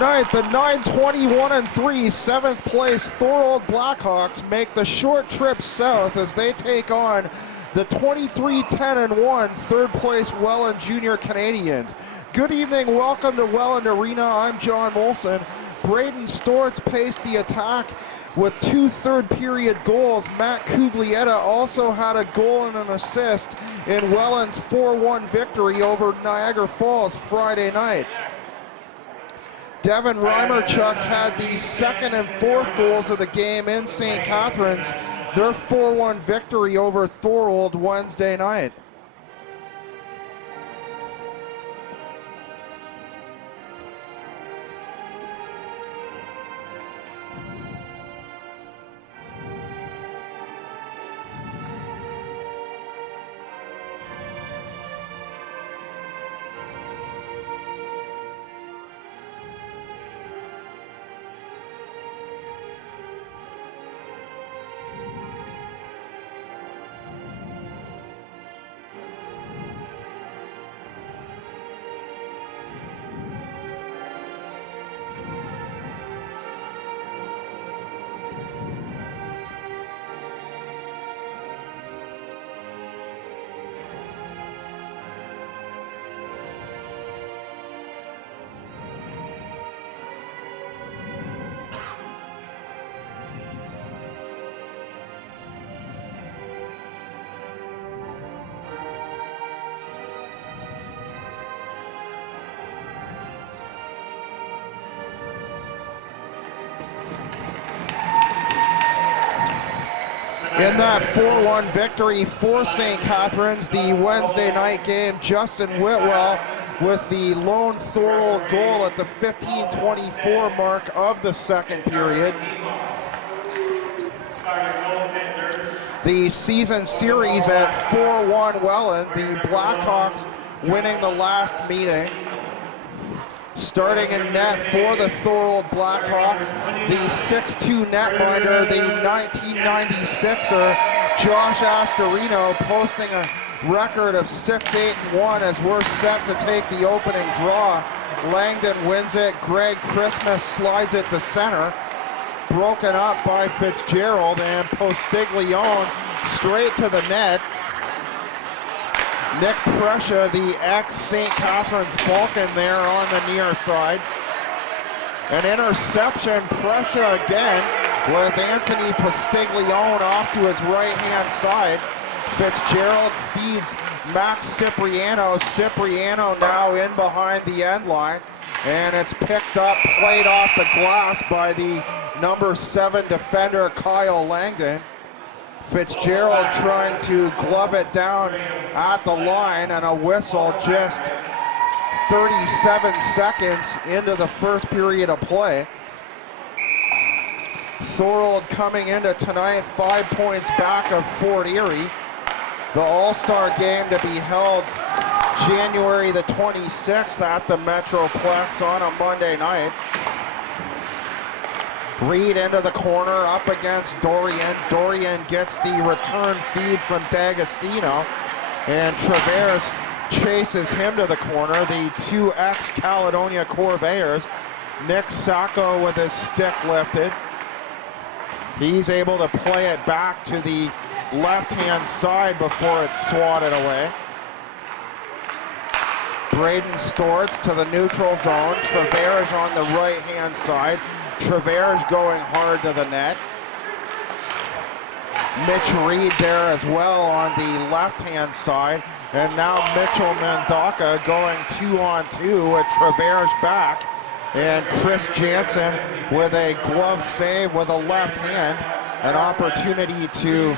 Tonight, the 9-21-3 7th place Thorold Blackhawks make the short trip south as they take on the 23-10-1 third place Welland Jr Canadians. Good evening, welcome to Welland Arena. I'm John Molson. Braden Stortz paced the attack with 2 third-period goals. Matt Cuglietta also had a goal and an assist in Welland's 4-1 victory over Niagara Falls Friday night. Devin Reimerchuk had the second and fourth goals of the game in St. Catharines, their 4-1 victory over Thorold Wednesday night. In that 4-1 victory for St. Catharines, the Wednesday night game, Justin Whitwell with the lone Thorold goal at the 15:24 mark of the second period. The season series at 4-1 Welland, the Blackhawks winning the last meeting. Starting in net for the Thorold Blackhawks, the 6'2 netminder, the 1996er, Josh Astorino, posting a record of 6-8-1 as we're set to take the opening draw. Langdon wins it, Greg Christmas slides it to center. Broken up by Fitzgerald, and Postiglione straight to the net. Nick Prescia, the ex-St. Catharines Falcon, there on the near side. An interception, Prescia again, with Anthony Postiglione off to his right-hand side. Fitzgerald feeds Max Cipriano. Cipriano now in behind the end line, and it's picked up, played off the glass by the number 7 defender, Kyle Langdon. Fitzgerald trying to glove it down at the line, and a whistle just 37 seconds into the first period of play. Thorold coming into tonight 5 points back of Fort Erie. The All-Star game to be held January the 26th at the Metroplex on a Monday night. Reed into the corner, up against Dorian. Dorian gets the return feed from D'Agostino, and Travers chases him to the corner. The 2 ex-Caledonia Corvayers. Nick Sacco with his stick lifted. He's able to play it back to the left-hand side before it's swatted away. Braden Stortz to the neutral zone. Travers on the right-hand side. Travers going hard to the net. Mitch Reed there as well on the left-hand side. And now Mitchell Mendaka going 2-on-2 with Travers back. And Chris Jansen with a glove save with a left hand. An opportunity to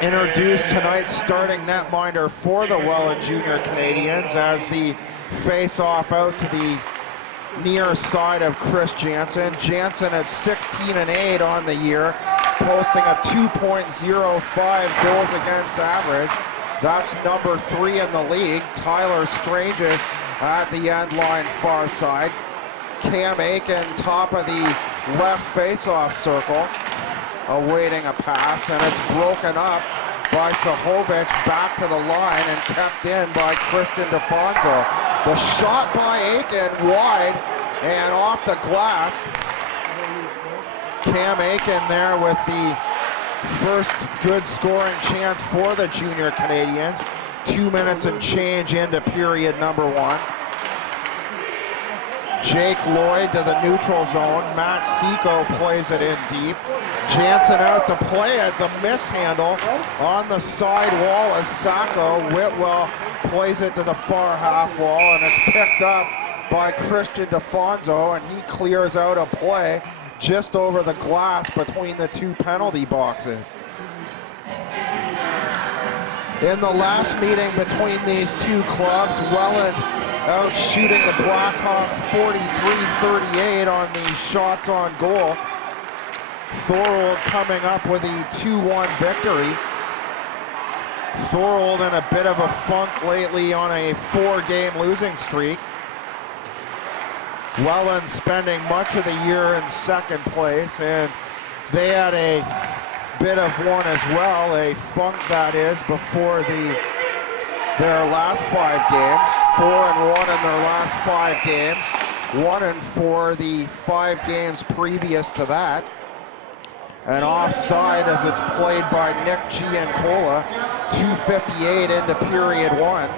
introduce tonight's starting netminder for the Welland Jr Canadians as the face-off out to the near side of Chris Jansen. Jansen at 16-8 on the year, posting a 2.05 goals against average. That's number 3 in the league. Tyler Stranges at the end line far side. Cam Aiken top of the left face-off circle, awaiting a pass, and it's broken up by Sahovic back to the line and kept in by Christian DeFonso. The shot by Aiken wide and off the glass. Cam Aiken there with the first good scoring chance for the Junior Canadians. 2 minutes and change into period number 1. Jake Lloyd to the neutral zone. Matt Seco plays it in deep. Jansen out to play it. The mishandle on the side wall of Sacco. Whitwell plays it to the far half wall, and it's picked up by Christian DeFonso, and he clears out a play just over the glass between the 2 penalty boxes. In the last meeting between these 2 clubs, Welland out shooting the Blackhawks 43-38 on the shots on goal. Thorold coming up with a 2-1 victory. Thorold in a bit of a funk lately on a 4-game losing streak. Welland spending much of the year in second place, and they had a bit of one as well, a funk that is, before their last 5 games. 4-1 in their last 5 games, 1-4 the 5 games previous to that. And offside as it's played by Nick Giancola, 2:58 into period 1.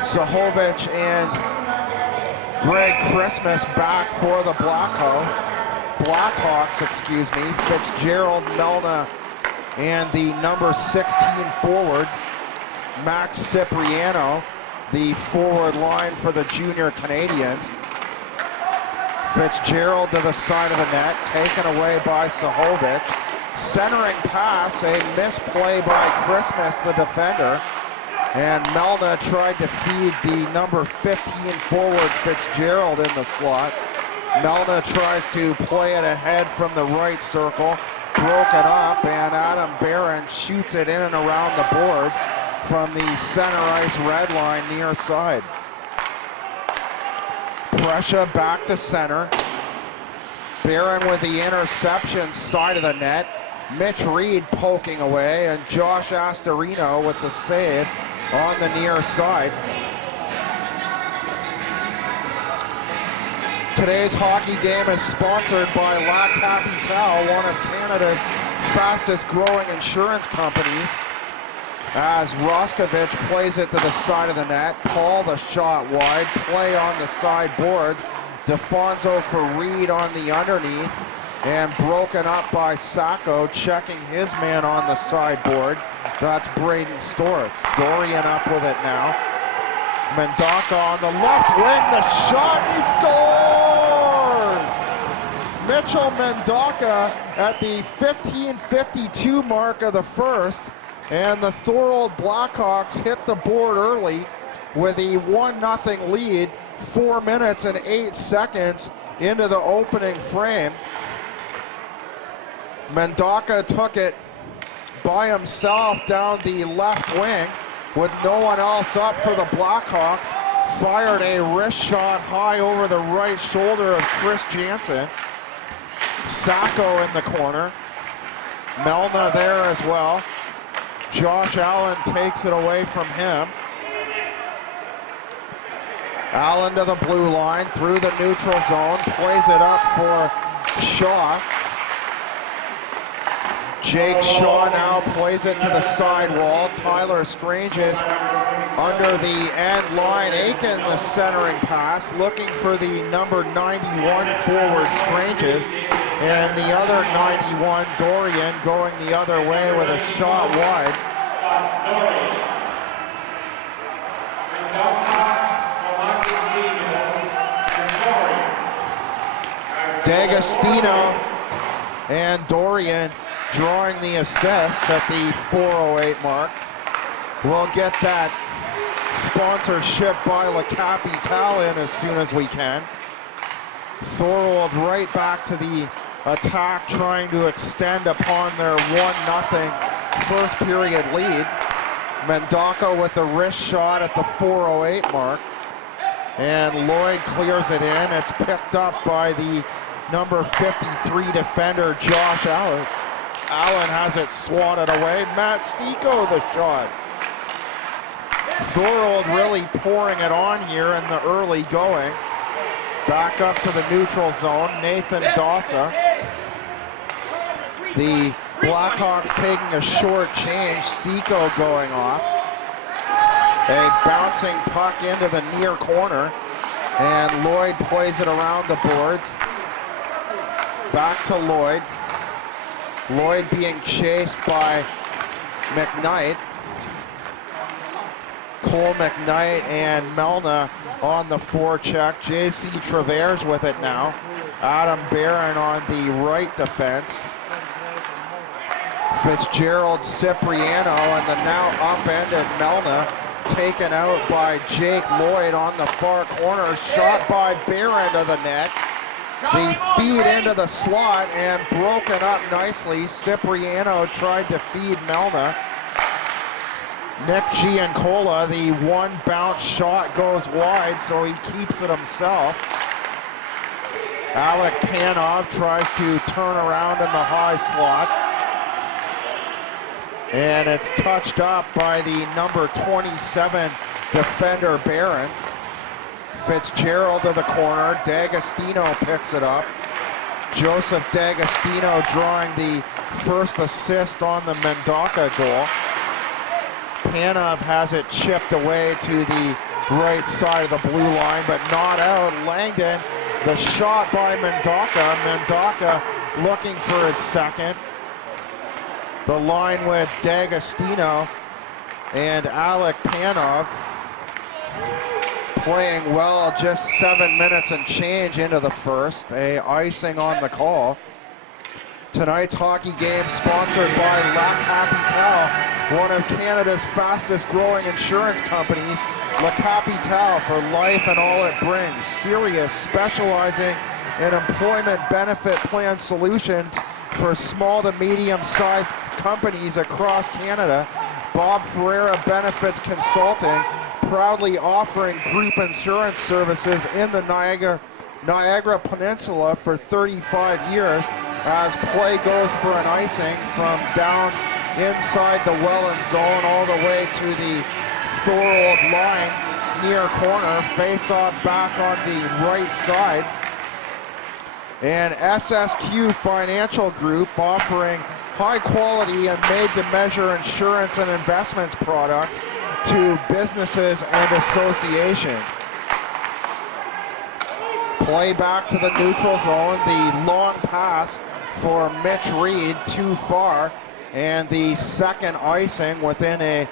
Sahovic and Greg Christmas back for the Blackhawks, excuse me. Fitzgerald, Melna, and the number 16 forward, Max Cipriano, the forward line for the Junior Canadians. Fitzgerald to the side of the net, taken away by Sahovic. Centering pass, a misplay by Christmas, the defender. And Melna tried to feed the number 15 forward Fitzgerald in the slot. Melna tries to play it ahead from the right circle, broken up, and Adam Barron shoots it in and around the boards from the center ice red line near side. Pressure back to center. Barron with the interception side of the net. Mitch Reed poking away, and Josh Astorino with the save on the near side. Today's hockey game is sponsored by La Capitale, one of Canada's fastest growing insurance companies. As Roskovich plays it to the side of the net. Paul the shot wide, play on the side boards. DeFonso for Reed on the underneath, and broken up by Sacco, checking his man on the sideboard. That's Braden Stortz. Dorian up with it now. Mendonca on the left wing, the shot, and he scores! Mitchell Mendonca at the 15:52 mark of the first, and the Thorold Blackhawks hit the board early with a 1-0 lead, 4 minutes and 8 seconds into the opening frame. Mendonca took it by himself down the left wing with no one else up for the Blackhawks. Fired a wrist shot high over the right shoulder of Chris Jansen. Sacco in the corner. Melna there as well. Josh Allen takes it away from him. Allen to the blue line, through the neutral zone, plays it up for Shaw. Jake Shaw now plays it to the sidewall. Tyler Strange is under the end line. Aiken the centering pass, looking for the number 91 forward Stranges. And the other 91, Dorian, going the other way with a shot wide. D'Agostino and Dorian drawing the assists at the 4:08 mark. We'll get that sponsorship by La Capitale in as soon as we can. Thorold right back to the attack, trying to extend upon their 1-0 first period lead. Mendonca with a wrist shot at the 4:08 mark. And Lloyd clears it in. It's picked up by the number 53 defender, Josh Allen. Allen has it swatted away. Matt Stico the shot. Thorold really pouring it on here in the early going. Back up to the neutral zone, Nathan Dawsa. The Blackhawks taking a short change, Seco going off. A bouncing puck into the near corner, and Lloyd plays it around the boards. Back to Lloyd. Lloyd being chased by McKnight. Cole McKnight and Melna on the forecheck. J.C. Travers with it now. Adam Barron on the right defense. Fitzgerald Cipriano and the now upended Melna taken out by Jake Lloyd on the far corner. Shot by Barron to the net. The feed into the slot and broken up nicely. Cipriano tried to feed Melna. Nick Giancola, the one bounce shot goes wide, so he keeps it himself. Alec Panov tries to turn around in the high slot. And it's touched up by the number 27 defender, Barron. Fitzgerald to the corner. D'Agostino picks it up. Joseph D'Agostino drawing the first assist on the Mendonca goal. Panov has it chipped away to the right side of the blue line, but not out. Langdon, the shot by Mendonca. Mendonca looking for his second. The line with D'Agostino and Alec Panov playing well, just 7 minutes and change into the first. A icing on the call. Tonight's hockey game sponsored by La Capitale, one of Canada's fastest growing insurance companies. La Capitale, for life and all it brings. Sirius, specializing in employment benefit plan solutions for small to medium-sized companies across Canada. Bob Ferreira Benefits Consulting, proudly offering group insurance services in the Niagara Peninsula for 35 years, as play goes for an icing from down inside the Welland zone all the way to the Thorold line near corner. Face-off back on the right side. And SSQ Financial Group offering high-quality and made-to-measure insurance and investments products to businesses and associations. Play back to the neutral zone. The long pass for Mitch Reed, too far. And the second icing within a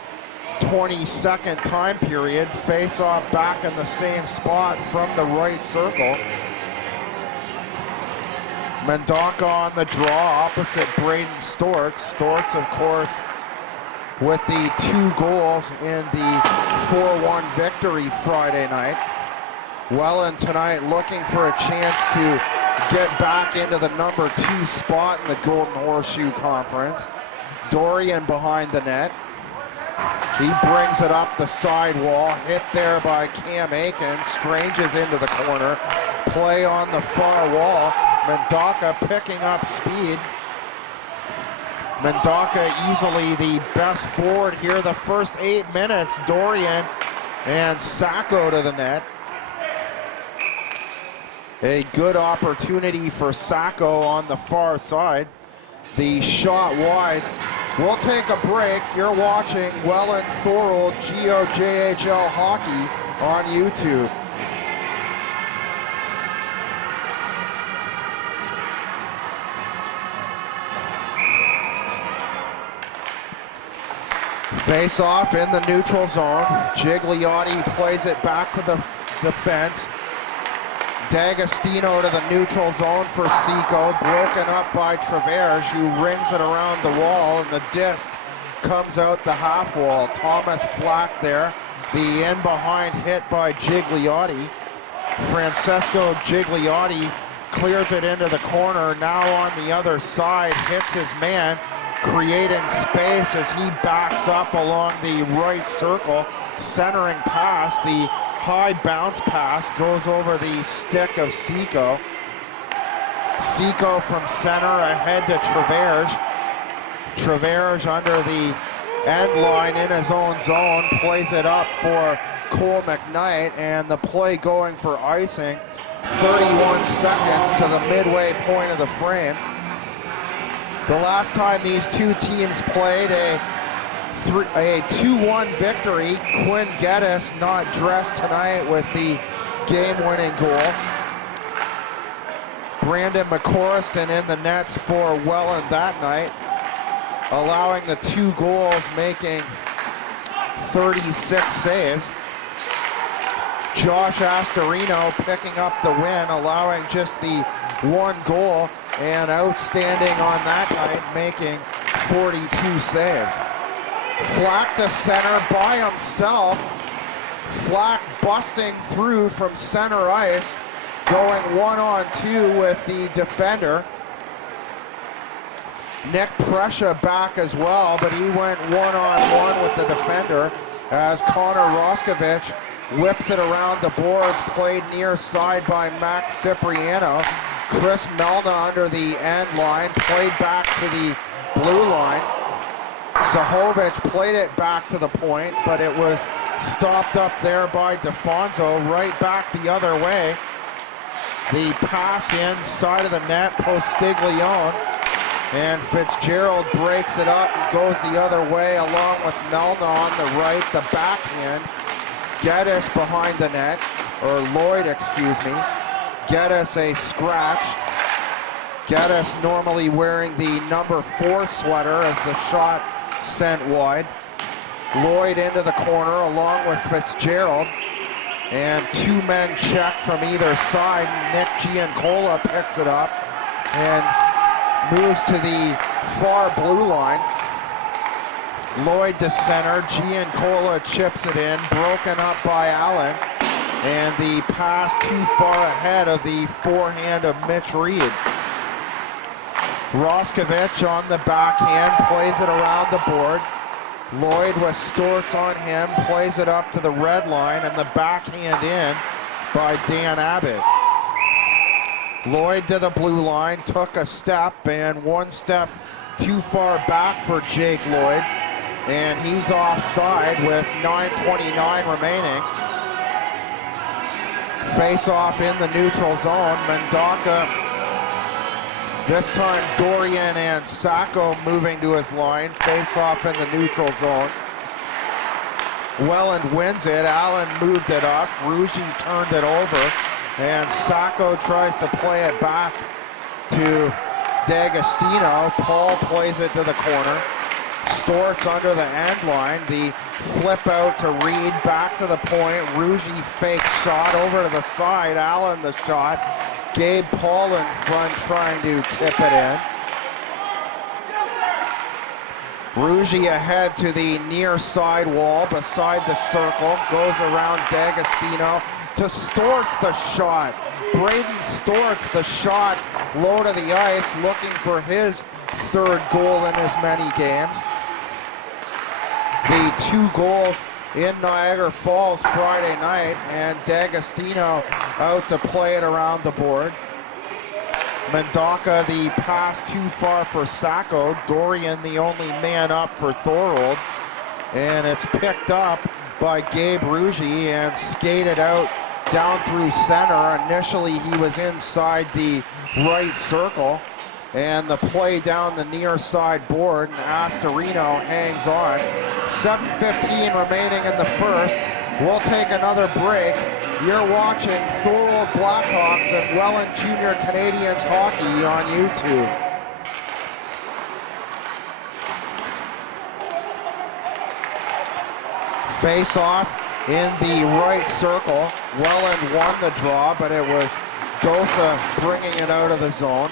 20-second time period. Face-off back in the same spot from the right circle. Mendonca on the draw opposite Braden Stortz. Stortz, of course, with the 2 goals in the 4-1 victory Friday night. Welland tonight looking for a chance to get back into the number 2 spot in the Golden Horseshoe Conference. Dorian behind the net. He brings it up the sidewall, hit there by Cam Aiken, Stranges into the corner. Play on the far wall. Mendonca picking up speed. Mendonca easily the best forward here the first 8 minutes. Dorian and Sacco to the net. A good opportunity for Sacco on the far side. The shot wide. We'll take a break. You're watching Welland Thorold GOJHL hockey on YouTube. Face off in the neutral zone. Gigliotti plays it back to the defense. D'Agostino to the neutral zone for Seco, broken up by Travers, who rings it around the wall, and the disc comes out the half wall. Thomas Flack there. The in behind hit by Gigliotti. Francesco Gigliotti clears it into the corner. Now on the other side, hits his man, creating space as he backs up along the right circle. Centering pass, the high bounce pass goes over the stick of Seco. Seco from center ahead to Travers. Travers under the end line in his own zone, plays it up for Cole McKnight, and the play going for icing. 31 seconds to the midway point of the frame. The last time these two teams played, a 2-1 victory. Quinn Geddes not dressed tonight with the game-winning goal. Brandon McCorriston in the nets for Welland that night, allowing the 2 goals, making 36 saves. Josh Astorino picking up the win, allowing just the 1 goal, and outstanding on that night, making 42 saves. Flack to center by himself. Flack busting through from center ice, going 1-on-2 with the defender. Nick Prescia back as well, but he went 1-on-1 with the defender as Connor Roskovich whips it around the boards, played near side by Max Cipriano. Chris Melna under the end line, played back to the blue line. Sahovic played it back to the point, but it was stopped up there by DeFonso, right back the other way. The pass inside of the net, Postiglione, and Fitzgerald breaks it up and goes the other way along with Melna on the right, the backhand. Geddes behind the net, or Lloyd, excuse me. Geddes a scratch. Geddes normally wearing the number 4 sweater as the shot sent wide. Lloyd into the corner along with Fitzgerald, and 2 men check from either side. Nick Giancola picks it up and moves to the far blue line. Lloyd to center, Giancola chips it in, broken up by Allen, and the pass too far ahead of the forehand of Mitch Reed. Roskovich on the backhand, plays it around the board. Lloyd with Storts on him, plays it up to the red line, and the backhand in by Dan Abbott. Lloyd to the blue line, took a step, and 1 step too far back for Jake Lloyd, and he's offside with 9:29 remaining. Face off in the neutral zone. Mendonca, this time Dorian and Sacco moving to his line. Face off in the neutral zone. Welland wins it. Allen moved it up. Ruggie turned it over, and Sacco tries to play it back to D'Agostino. Paul plays it to the corner. Storts under the end line. The flip out to Reed, back to the point. Ruggie fake shot over to the side. Allen the shot. Gabe Paul in front trying to tip it in. Ruggie ahead to the near side wall beside the circle. Goes around D'Agostino to Storts the shot. Braden Storts the shot low to the ice, looking for his 3rd goal in as many games. The 2 goals in Niagara Falls Friday night, and D'Agostino out to play it around the board. Mendonca, the pass too far for Sacco. Dorian, the only man up for Thorold, and it's picked up by Gabe Ruggie and skated out down through center. Initially he was inside the right circle, and the play down the near side board, and Astorino hangs on. 7:15 remaining in the first. We'll take another break. You're watching Thorold Blackhawks and Welland Jr. Canadians hockey on YouTube. Face off in the right circle. Welland won the draw, but it was Dosa bringing it out of the zone.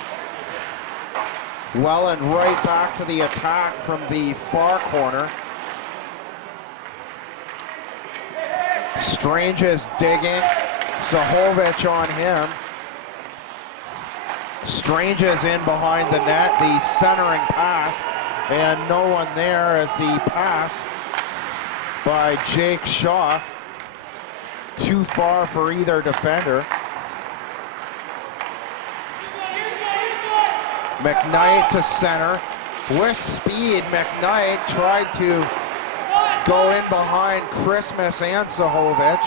Welland right back to the attack from the far corner. Strange is digging. Sahovic on him. Strange is in behind the net. The centering pass, and no one there as the pass by Jake Shaw. Too far for either defender. McKnight to center. With speed, McKnight tried to go in behind Christmas and Sahovic.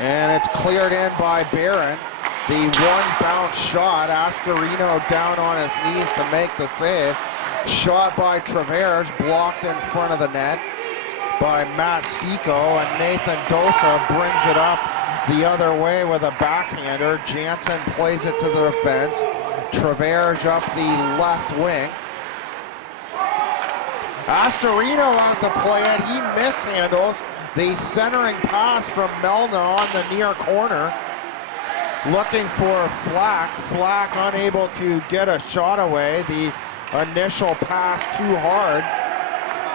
And it's cleared in by Barron. The one bounce shot, Astorino down on his knees to make the save. Shot by Travers, blocked in front of the net by Matt Seco, and Nathan Dosa brings it up the other way with a backhander. Jansen plays it to the defense. Travers up the left wing. Astorino out to play it. He mishandles the centering pass from Melna on the near corner. Looking for Flack. Flack unable to get a shot away. The initial pass too hard.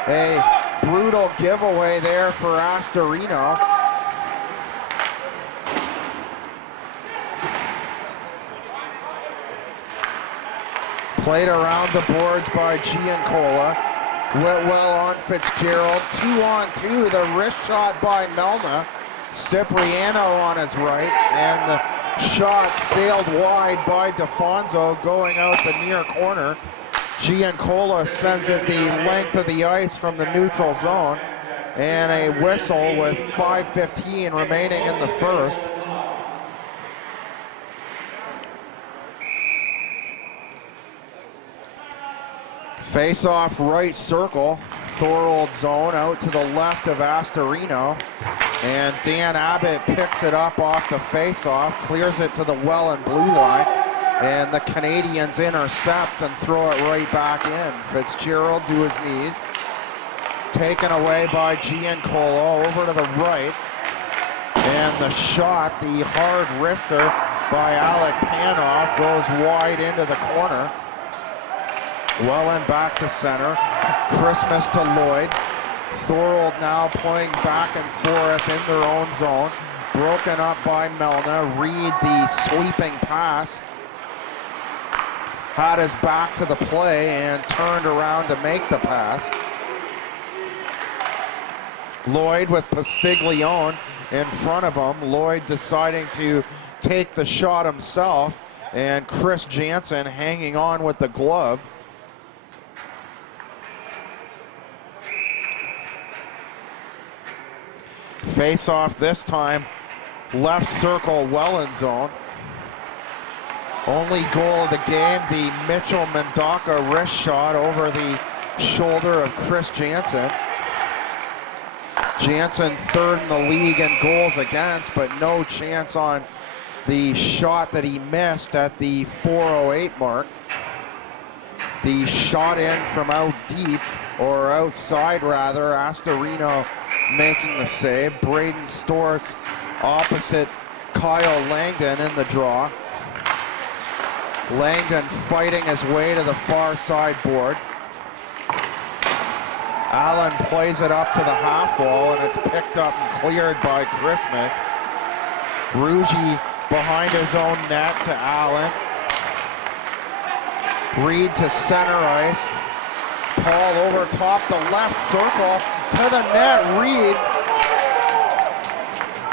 A brutal giveaway there for Astorino. Played around the boards by Giancola. Whitwell on Fitzgerald. 2-on-2. The wrist shot by Melna. Cipriano on his right. And the shot sailed wide by DeFonso going out the near corner. Giancola sends it the length of the ice from the neutral zone. And a whistle with 5:15 remaining in the first. Face-off right circle. Thorold zone out to the left of Astorino. And Dan Abbott picks it up off the face-off, clears it to the Welland blue line. And the Canadians intercept and throw it right back in. Fitzgerald to his knees. Taken away by Giancola over to the right. And the shot, the hard wrister by Alec Panoff, goes wide into the corner. Welland back to center. Christmas to Lloyd. Thorold now playing back and forth in their own zone. Broken up by Melna. Reed the sweeping pass. Had his back to the play and turned around to make the pass. Lloyd with Pastiglione in front of him. Lloyd deciding to take the shot himself, and Chris Jansen hanging on with the glove. Face off this time, left circle Welland zone. Only goal of the game, the Mitchell Mendaka wrist shot over the shoulder of Chris Jansen. Jansen third in the league in goals against, but no chance on the shot that he missed at the 4:08 mark. The shot in from out deep, or outside rather, Astorino making the save. Braden Stortz opposite Kyle Langdon in the draw. Langdon fighting his way to the far side board. Allen plays it up to the half wall, and it's picked up and cleared by Christmas. Ruggie behind his own net to Allen. Reed to center ice. Paul over top the left circle to the net. Reed.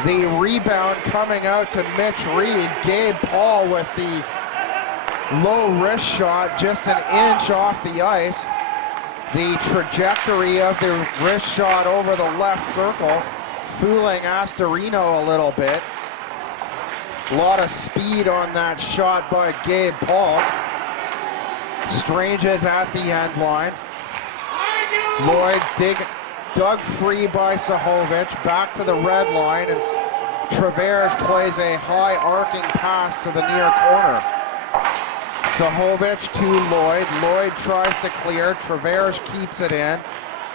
The rebound coming out to Mitch Reed. Gabe Paul with the low wrist shot, just an inch off the ice. The trajectory of the wrist shot over the left circle, fooling Astorino a little bit. A lot of speed on that shot by Gabe Paul. Strange is at the end line. Lloyd dug free by Sahovic, back to the red line, and Travers plays a high arcing pass to the near corner. Sahovic to Lloyd. Lloyd tries to clear. Travers keeps it in.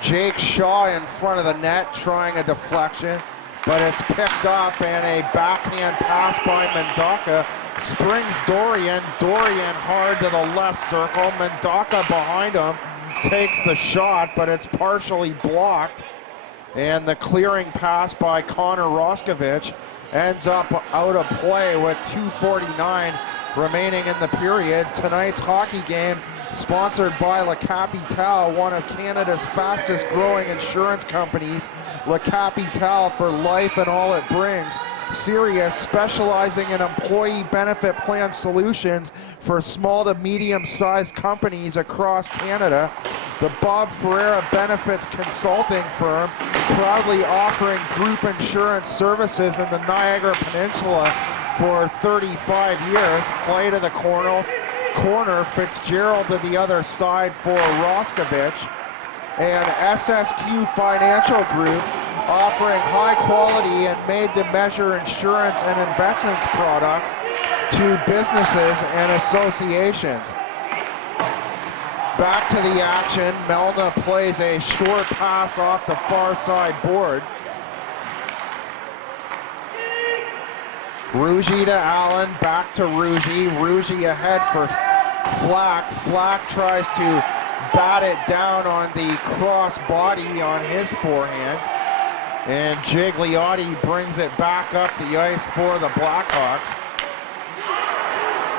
Jake Shaw in front of the net trying a deflection, but it's picked up, and a backhand pass by Mendaka springs Dorian. Dorian hard to the left circle. Mendaka behind him takes the shot, but it's partially blocked. And the clearing pass by Connor Roskovich ends up out of play with 2:49 remaining in the period. Tonight's hockey game Sponsored by La Capitale, one of Canada's fastest growing insurance companies. La Capitale, for life and all it brings. Sirius, specializing in employee benefit plan solutions for small to medium-sized companies across Canada. The Bob Ferreira Benefits Consulting Firm, proudly offering group insurance services in the Niagara Peninsula for 35 years. Play to the corner, Fitzgerald to the other side for Roskovich. And SSQ Financial Group, offering high quality and made-to-measure insurance and investments products to businesses and associations. Back to the action, Melna plays a short pass off the far side board. Rougie to Allen, back to Rougie. Rougie ahead for Flack. Flack tries to bat it down on the cross body on his forehand. And Gigliotti brings it back up the ice for the Blackhawks.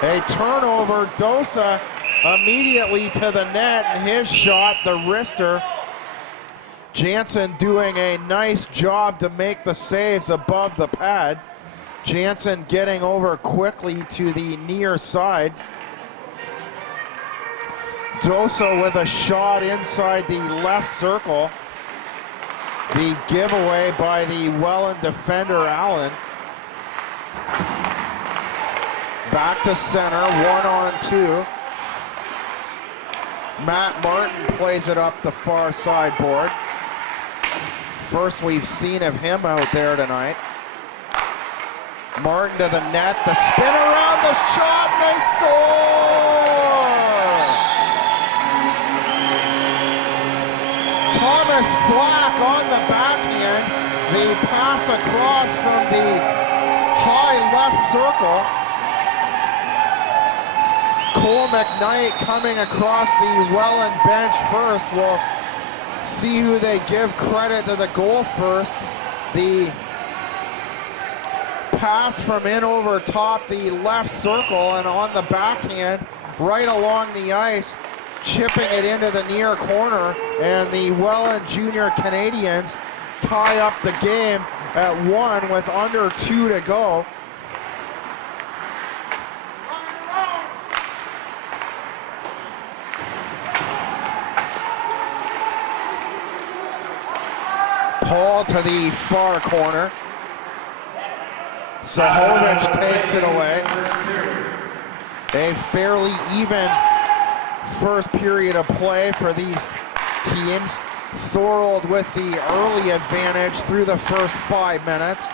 A turnover, Dosa immediately to the net, and his shot, the wrister. Jansen doing a nice job to make the saves above the pad. Jansen getting over quickly to the near side. Dosa with a shot inside the left circle. The giveaway by the Welland defender, Allen. Back to center, 1-on-2. Matt Martin plays it up the far side board. First we've seen of him out there tonight. Martin to the net, the spin around, the shot, and they score! Thomas Flack on the backhand, the pass across from the high left circle. Cole McKnight coming across the Welland bench first. We'll see who they give credit to the goal first. The pass from in over top the left circle, and on the backhand, right along the ice, chipping it into the near corner, and the Welland Jr. Canadians tie up the game at 1 with under 2 to go. Paul to the far corner. Sahovic takes it away. A fairly even first period of play for these teams. Thorold with the early advantage through the first 5 minutes.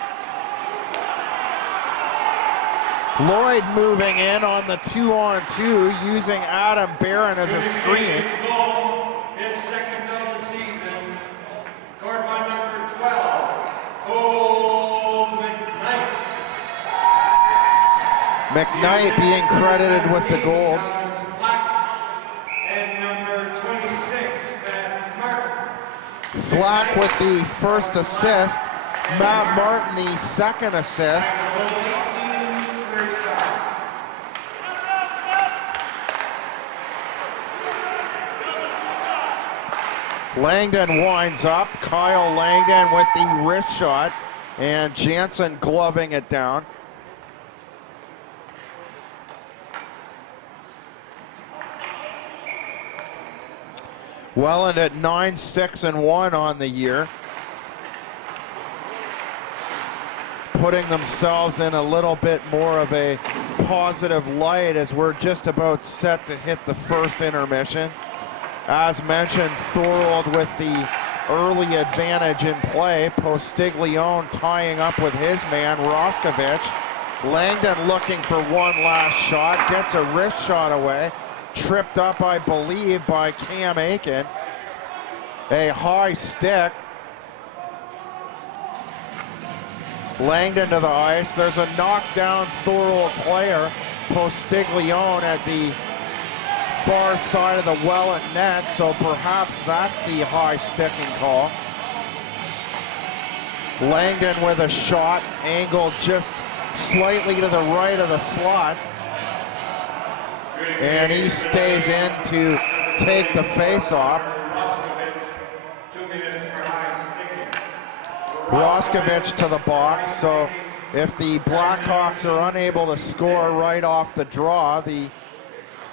Lloyd moving in on the 2-on-2, using Adam Barron as a screen. His second of the season, scored by number 12, Cole McKnight. McKnight being credited with the goal. And number 26, Matt Martin. Flack with the first assist. Matt Martin the second assist. Langdon winds up. Kyle Langdon with the wrist shot, and Jansen gloving it down. Welland at 9-6-1 on the year, putting themselves in a little bit more of a positive light as we're just about set to hit the first intermission. As mentioned, Thorold with the early advantage in play. Postiglione tying up with his man, Roskovich. Langdon looking for one last shot, gets a wrist shot away. Tripped up, I believe, by Cam Aiken. A high stick. Langdon to the ice. There's a knockdown Thorold player, Postiglione, at the far side of the Welland net, so perhaps that's the high sticking call. Langdon with a shot, angled just slightly to the right of the slot. and he stays in to take the face-off. Roskovich to the box, so if the Blackhawks are unable to score right off the draw, the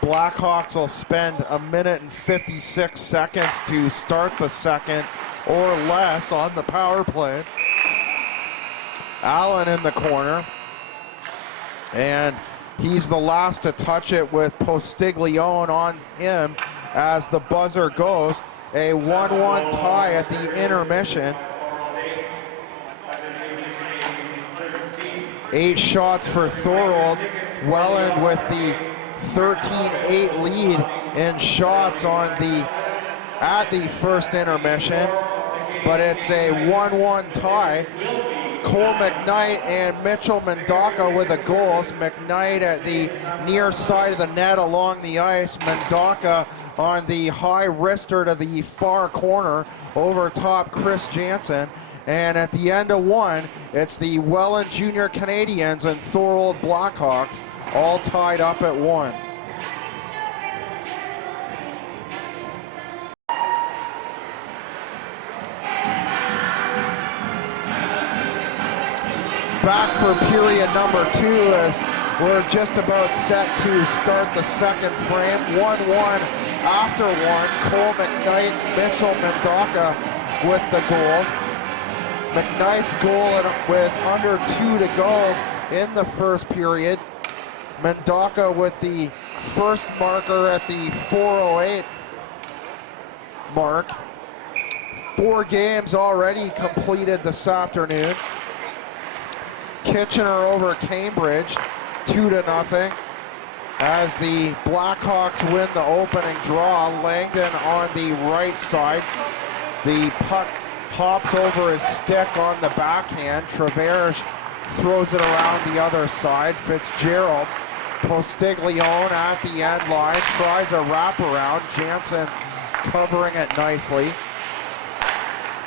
Blackhawks will spend 1 minute and 56 seconds to start the second or less on the power play. Allen in the corner, and he's the last to touch it with Postiglione on him as the buzzer goes. A 1-1 tie at the intermission. 8 shots for Thorold. Welland with the 13-8 lead in shots at the first intermission, but it's a 1-1 tie. Cole McKnight and Mitchell Mendaka with the goals. McKnight at the near side of the net along the ice. Mendaka on the high wrister to the far corner over top Chris Jansen. And at the end of one, it's the Welland Jr Canadians and Thorold Blackhawks all tied up at 1. Back for period number 2 as we're just about set to start the second frame. 1-1 after 1. Cole McKnight, Mitchell Mendaka with the goals. McKnight's goal with under 2 to go in the first period. Mendaka with the first marker at the 4:08 mark. 4 games already completed this afternoon. Kitchener over Cambridge, 2-0. As the Blackhawks win the opening draw, Langdon on the right side. The puck hops over his stick on the backhand. Travers throws it around the other side. Fitzgerald, Postiglione at the end line, tries a wraparound. Jansen covering it nicely.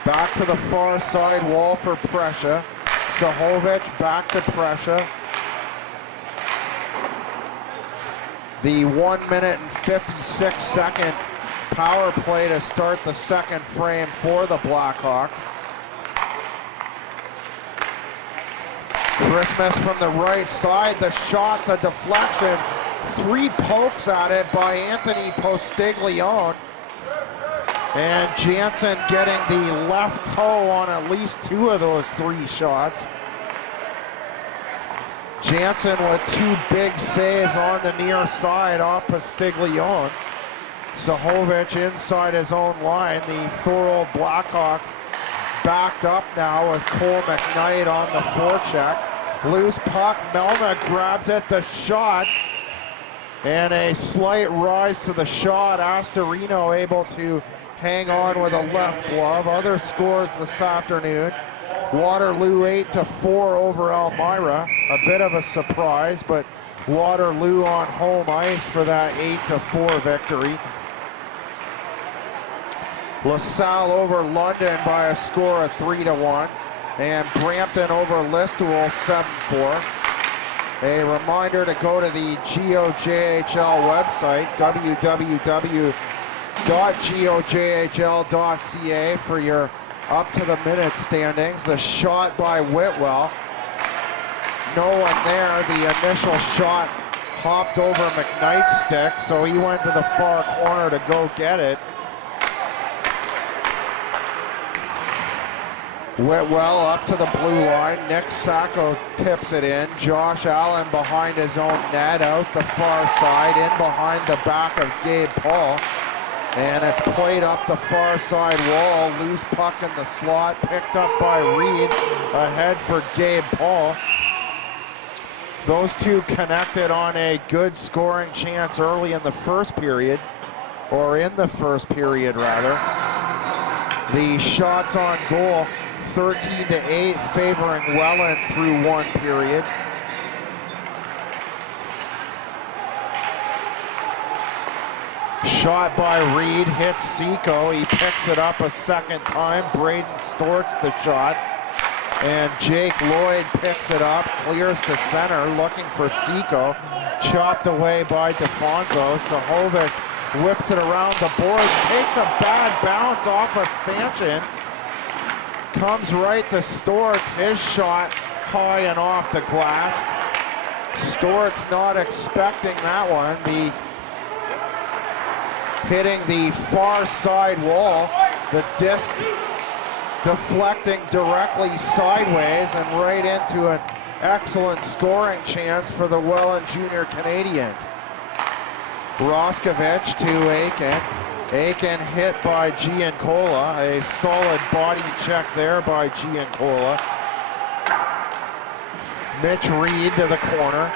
Back to the far side wall for Presha. Sahovic back to Presha. The 1 minute and 56 second power play to start the second frame for the Blackhawks. Christmas from the right side, the shot, the deflection, 3 pokes at it by Anthony Postiglione. And Jansen getting the left toe on at least 2 of those 3 shots. Jansen with 2 big saves on the near side off Postiglione. Sahovic inside his own line. The Thorold Blackhawks backed up now with Cole McKnight on the forecheck. Loose puck, Melna grabs it, the shot, and a slight rise to the shot. Astorino able to hang on with a left glove. Other scores this afternoon. Waterloo 8-4 over Elmira. A bit of a surprise, but Waterloo on home ice for that 8-4 victory. LaSalle over London by a score of 3-1. And Brampton over Listowel 7-4. A reminder to go to the GOJHL website, www.gojhl.ca, for your up-to-the-minute standings. The shot by Whitwell. No one there. The initial shot hopped over McKnight's stick, so he went to the far corner to go get it. Whitwell up to the blue line. Nick Sacco tips it in. Josh Allen behind his own net, out the far side, in behind the back of Gabe Paul. And it's played up the far side wall. Loose puck in the slot, picked up by Reed. Ahead for Gabe Paul. Those two connected on a good scoring chance early in the first period, or in the first period rather. The shots on goal, 13-8, favoring Welland through one period. Shot by Reed, hits Seco. He picks it up a second time. Braden Storts the shot. and Jake Lloyd picks it up, clears to center, looking for Seco. Chopped away by DeFonso. Sahovic whips it around the boards, takes a bad bounce off a stanchion. Comes right to Stortz, his shot high and off the glass. Stortz not expecting that one. Hitting the far side wall, the disc deflecting directly sideways and right into an excellent scoring chance for the Welland Jr. Canadians. Roskovich to Aiken. Aiken hit by Giancola. A solid body check there by Giancola. Mitch Reed to the corner.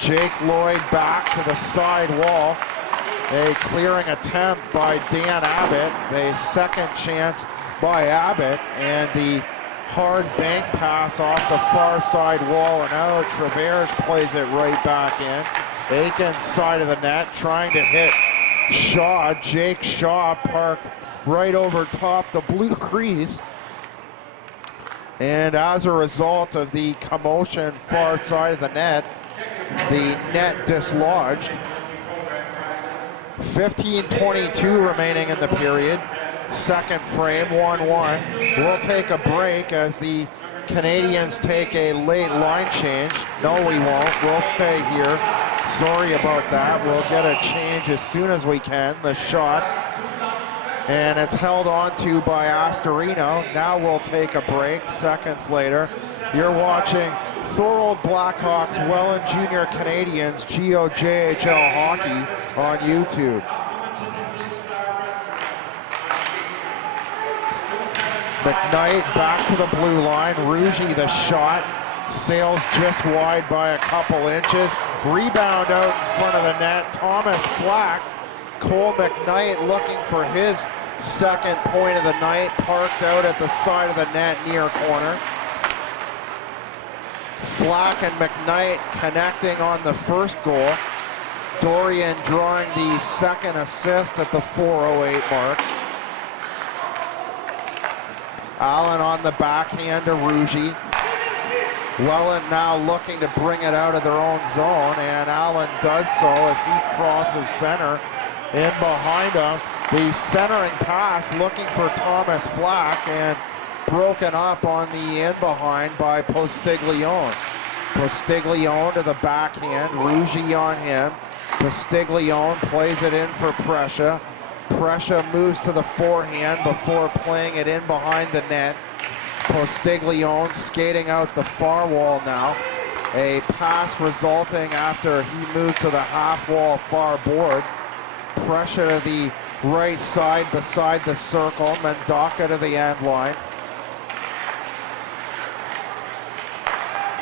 Jake Lloyd back to the side wall. A clearing attempt by Dan Abbott. The second chance by Abbott, and the hard bank pass off the far side wall and out. Travers plays it right back in. Aiken's side of the net trying to hit Shaw. Jake Shaw parked right over top the blue crease. And as a result of the commotion far side of the net dislodged. 15:22 remaining in the period. Second frame, 1-1. We'll take a break as the Canadians take a late line change. No, we won't. We'll stay here. Sorry about that. We'll get a change as soon as we can. The shot. And it's held on to by Astorino. Now we'll take a break seconds later. You're watching Thorold Blackhawks, Welland Jr. Canadians, GOJHL hockey on YouTube. McKnight back to the blue line. Rougie the shot. Sails just wide by a couple inches. Rebound out in front of the net. Thomas Flack. Cole McKnight looking for his second point of the night. Parked out at the side of the net near corner. Flack and McKnight connecting on the first goal. Dorian drawing the second assist at the 4:08 mark. Allen on the backhand to Rougie. Welland now looking to bring it out of their own zone, and Allen does so as he crosses center. In behind him, the centering pass looking for Thomas Flack, and broken up on the in behind by Postiglione. Postiglione to the backhand, Rougie on him. Postiglione plays it in for Prescia. Prescia moves to the forehand before playing it in behind the net. Postiglione skating out the far wall now. A pass resulting after he moved to the half wall far board. Prescia to the right side beside the circle. Mendaka to the end line.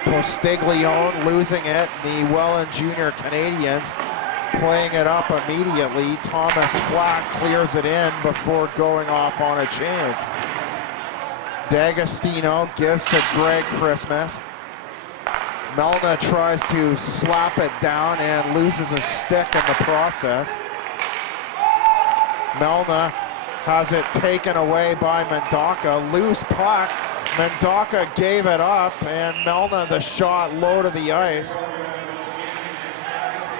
Postiglione losing it. The Welland Jr. Canadians playing it up immediately. Thomas Flack clears it in before going off on a change. D'Agostino gives to Greg Christmas. Melna tries to slap it down and loses a stick in the process. Melna has it taken away by Mendaka. Loose puck. Mendaka gave it up, and Melna the shot low to the ice.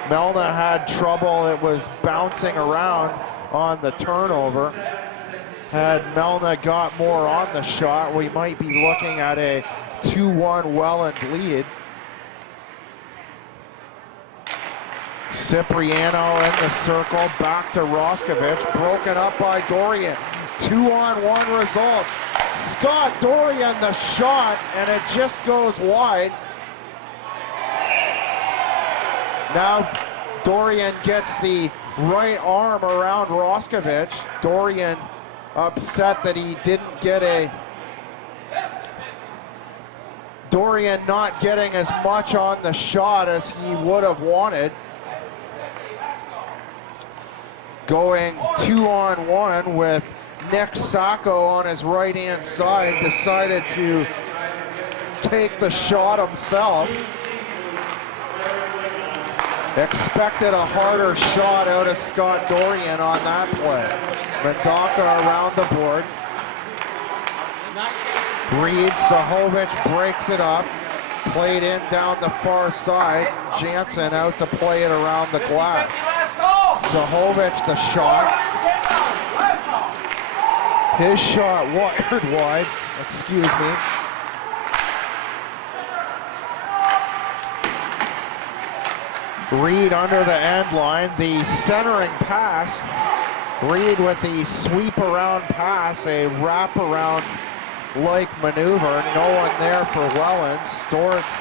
Melna had trouble. It was bouncing around on the turnover. Had Melna got more on the shot, we might be looking at a 2-1 Welland lead. Cipriano in the circle, back to Roskovich, broken up by Dorian. 2-on-1 results. Scott Dorian the shot, and it just goes wide. Now Dorian gets the right arm around Roskovich. Dorian upset that he didn't get Dorian not getting as much on the shot as he would have wanted. Going 2-on-1 with Nick Sacco on his right-hand side, decided to take the shot himself. Expected a harder shot out of Scott Dorian on that play. Mendaka around the board. Reed Sahovic breaks it up. Played in down the far side. Jansen out to play it around the glass. Sahovic the shot. His shot wired wide. Excuse me. Reed under the end line. The centering pass. Reed with the sweep around pass. A wraparound like maneuver. No one there for Welland. Storts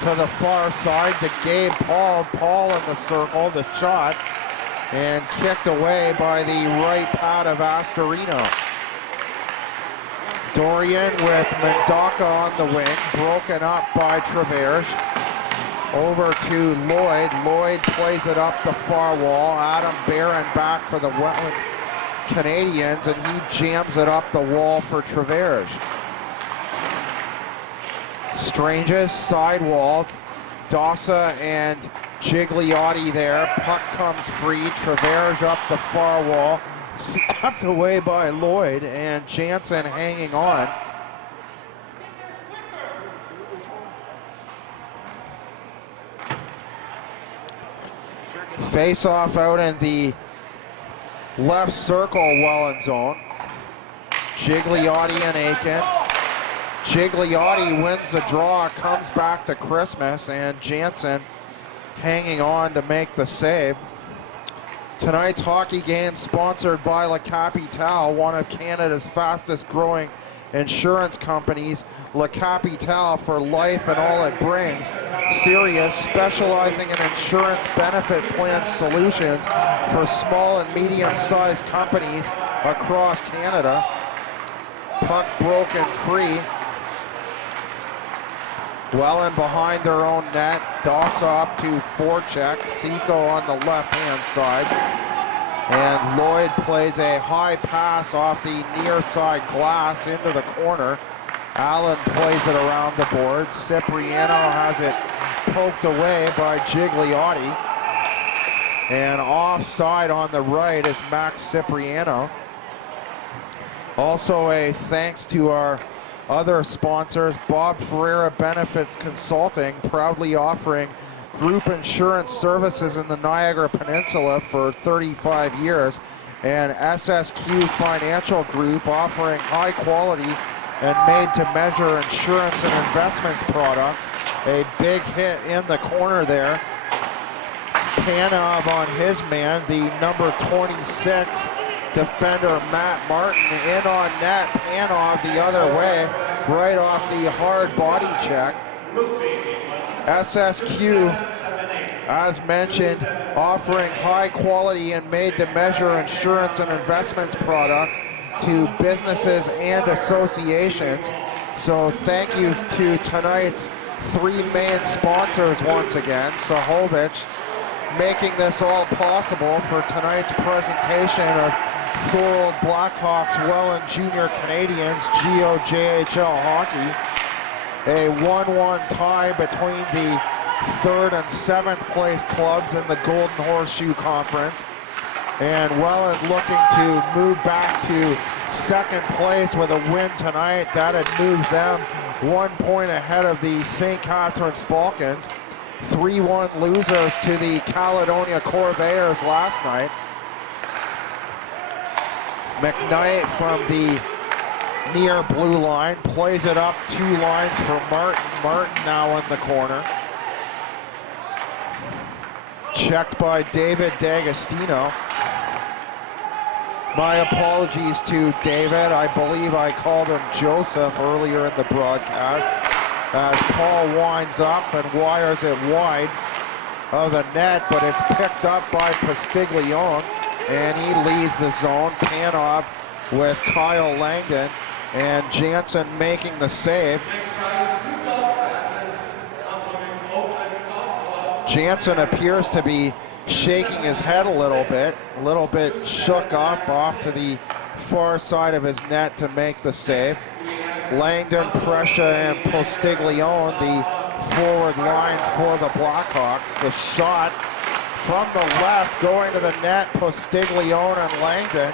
to the far side to Gabe Paul. Paul in the circle. The shot. And kicked away by the right pad of Astorino. Dorian with Mendaka on the wing. Broken up by Traverse. Over to Lloyd. Lloyd plays it up the far wall. Adam Barron back for the Welland Canadians, and he jams it up the wall for Traverse. Stranges sidewall. Dassa and Gigliotti there. Puck comes free. Traverse up the far wall. Slapped away by Lloyd, and Jansen hanging on. Face-off out in the left circle, Welland zone. Gigliotti and Aiken. Gigliotti wins the draw, comes back to Christmas, and Jansen hanging on to make the save. Tonight's hockey game sponsored by La Capitale, one of Canada's fastest growing insurance companies. La Capitale, for life and all it brings. Sirius, specializing in insurance benefit plan solutions for small and medium-sized companies across Canada. Puck broken free. Welland behind their own net. Dassa up to forecheck. Seiko on the left-hand side. And Lloyd plays a high pass off the near side glass into the corner. Allen plays it around the board. Cipriano has it poked away by Gigliotti. And offside on the right is Max Cipriano. Also a thanks to our other sponsors, Bob Ferreira Benefits Consulting, proudly offering group insurance services in the Niagara Peninsula for 35 years, and SSQ Financial Group offering high quality and made-to-measure insurance and investments products. A big hit in the corner there. Panov on his man, the number 26 defender Matt Martin in on net. Panov the other way, right off the hard body check. SSQ, as mentioned, offering high quality and made-to-measure insurance and investments products to businesses and associations. So thank you to tonight's three main sponsors once again. Sahovic making this all possible for tonight's presentation of Thorold Blackhawks, Welland Jr Canadians, GOJHL hockey. A 1-1 tie between the 3rd and 7th place clubs in the Golden Horseshoe Conference. And Welland looking to move back to 2nd place with a win tonight. That had moved them 1 point ahead of the St. Catharines Falcons. 3-1 losers to the Caledonia Corvairs last night. McKnight from the near blue line plays it up 2 lines for Martin. Martin now in the corner. Checked by David D'Agostino. My apologies to David. I believe I called him Joseph earlier in the broadcast. As Paul winds up and wires it wide of the net, but it's picked up by Pastiglione, and he leaves the zone. Panov with Kyle Langdon, and Jansen making the save. Jansen appears to be shaking his head a little bit shook up off to the far side of his net to make the save. Langdon, Prescia, and Postiglione, the forward line for the Blackhawks. The shot from the left going to the net, Postiglione and Langdon.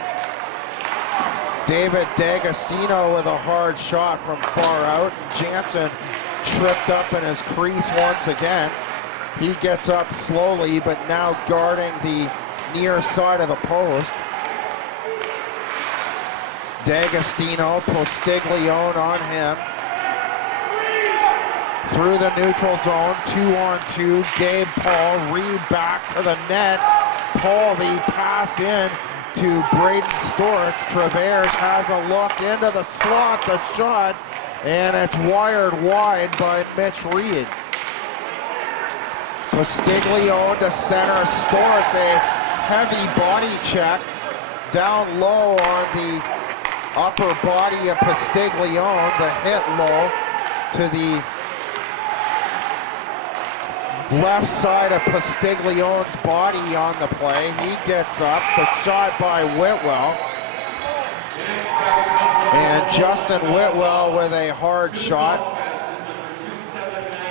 David D'Agostino with a hard shot from far out. Jansen tripped up in his crease once again. He gets up slowly, but now guarding the near side of the post. D'Agostino, Postiglione on him. Through the neutral zone, 2-on-2, Gabe Paul, read back to the net. Paul, the pass in to Braden Storts. Travers has a look into the slot, the shot, and it's wired wide by Mitch Reed. Postiglione to center, Storts, a heavy body check down low on the upper body of Postiglione, the hit low to the left side of Postiglione's body on the play. He gets up, the shot by Whitwell. And Justin Whitwell with a hard shot.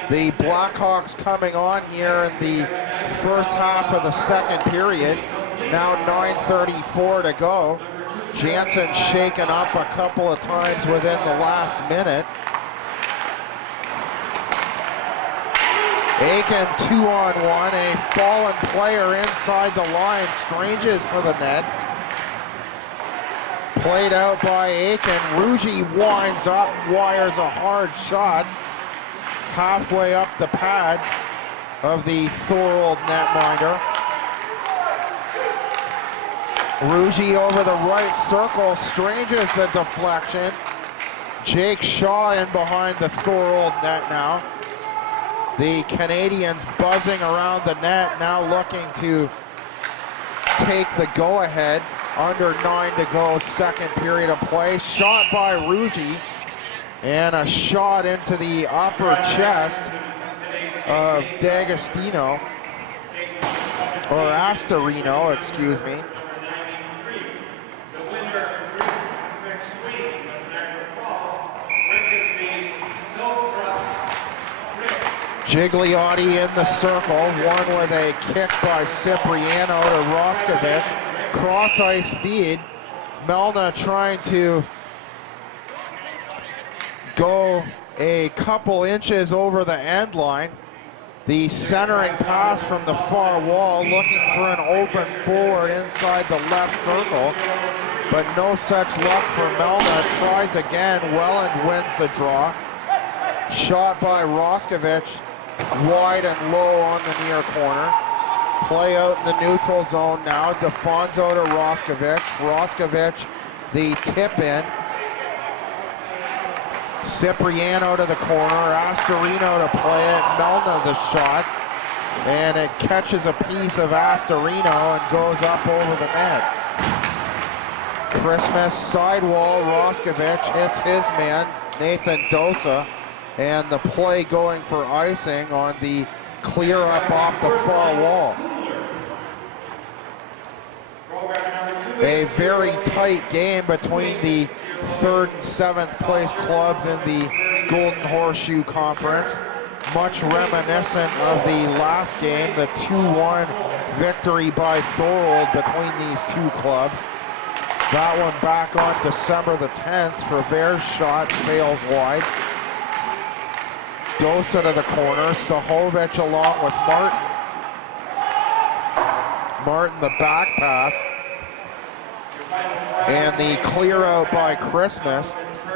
The Blackhawks coming on here in the first half of the second period. Now 9:34 to go. Jansen shaken up a couple of times within the last minute. Aiken 2-on-1, a fallen player inside the line, Stranges to the net. Played out by Aiken. Ruggie winds up, wires a hard shot halfway up the pad of the Thorold netminder. Ruggie over the right circle, Stranges the deflection. Jake Shaw in behind the Thorold net now. The Canadians buzzing around the net, now looking to take the go-ahead. Under 9 to go, second period of play. Shot by Ruggie, and a shot into the upper chest of D'Agostino, or Astorino, excuse me. Gigliotti in the circle, one with a kick by Cipriano to Roskovich. Cross ice feed. Melna trying to go a couple inches over the end line. The centering pass from the far wall, looking for an open forward inside the left circle, but no such luck for Melna. Tries again, Welland wins the draw. Shot by Roskovich, wide and low on the near corner. Play out in the neutral zone now. DeFonso to Roskovich. Roskovich, the tip in. Cipriano to the corner. Astorino to play it. Melna the shot. And it catches a piece of Astorino and goes up over the net. Christmas sidewall. Roskovich hits his man, Nathan Dosa. And the play going for icing on the clear up off the far wall. A very tight game between the 3rd and 7th place clubs in the Golden Horseshoe Conference. Much reminiscent of the last game, the 2-1 victory by Thorold between these two clubs. That one back on December the 10th. Travers shot sails wide. Dosa to the corner, Stahovich along with Martin. Martin the back pass. And the clear out by Christmas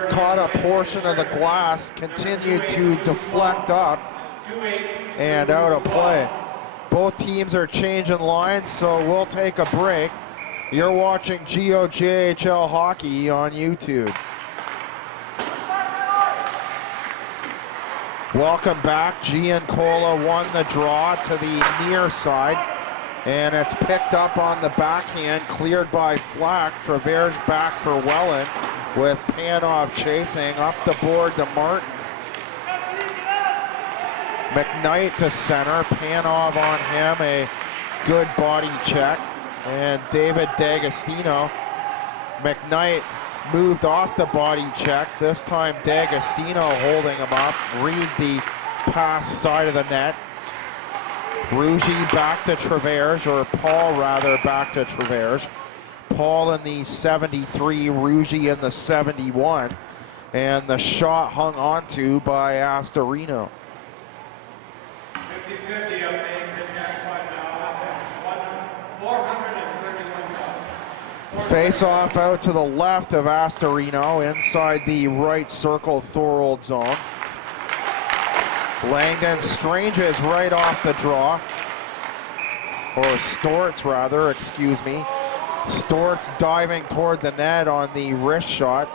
caught a portion of the glass, continued to deflect up and out of play. Both teams are changing lines, so we'll take a break. You're watching GOJHL Hockey on YouTube. Welcome back. Giancola won the draw to the near side, and it's picked up on the backhand, cleared by Flack. Travers back for Welland with Panov chasing up the board to Martin. McKnight to center, Panov on him, a good body check, and David D'Agostino. McKnight moved off the body check, this time D'Agostino holding him up. Read the pass side of the net. Ruggie back to Travers, or Paul rather back to Travers. Paul in the 73, Ruggie in the 71. And the shot hung onto by Astorino. 50-50 up there, Jack now, 431. Face off out to the left of Astorino, inside the right circle Thorold zone. Langdon Stranges right off the draw. Or Storts rather, excuse me. Storts diving toward the net on the wrist shot.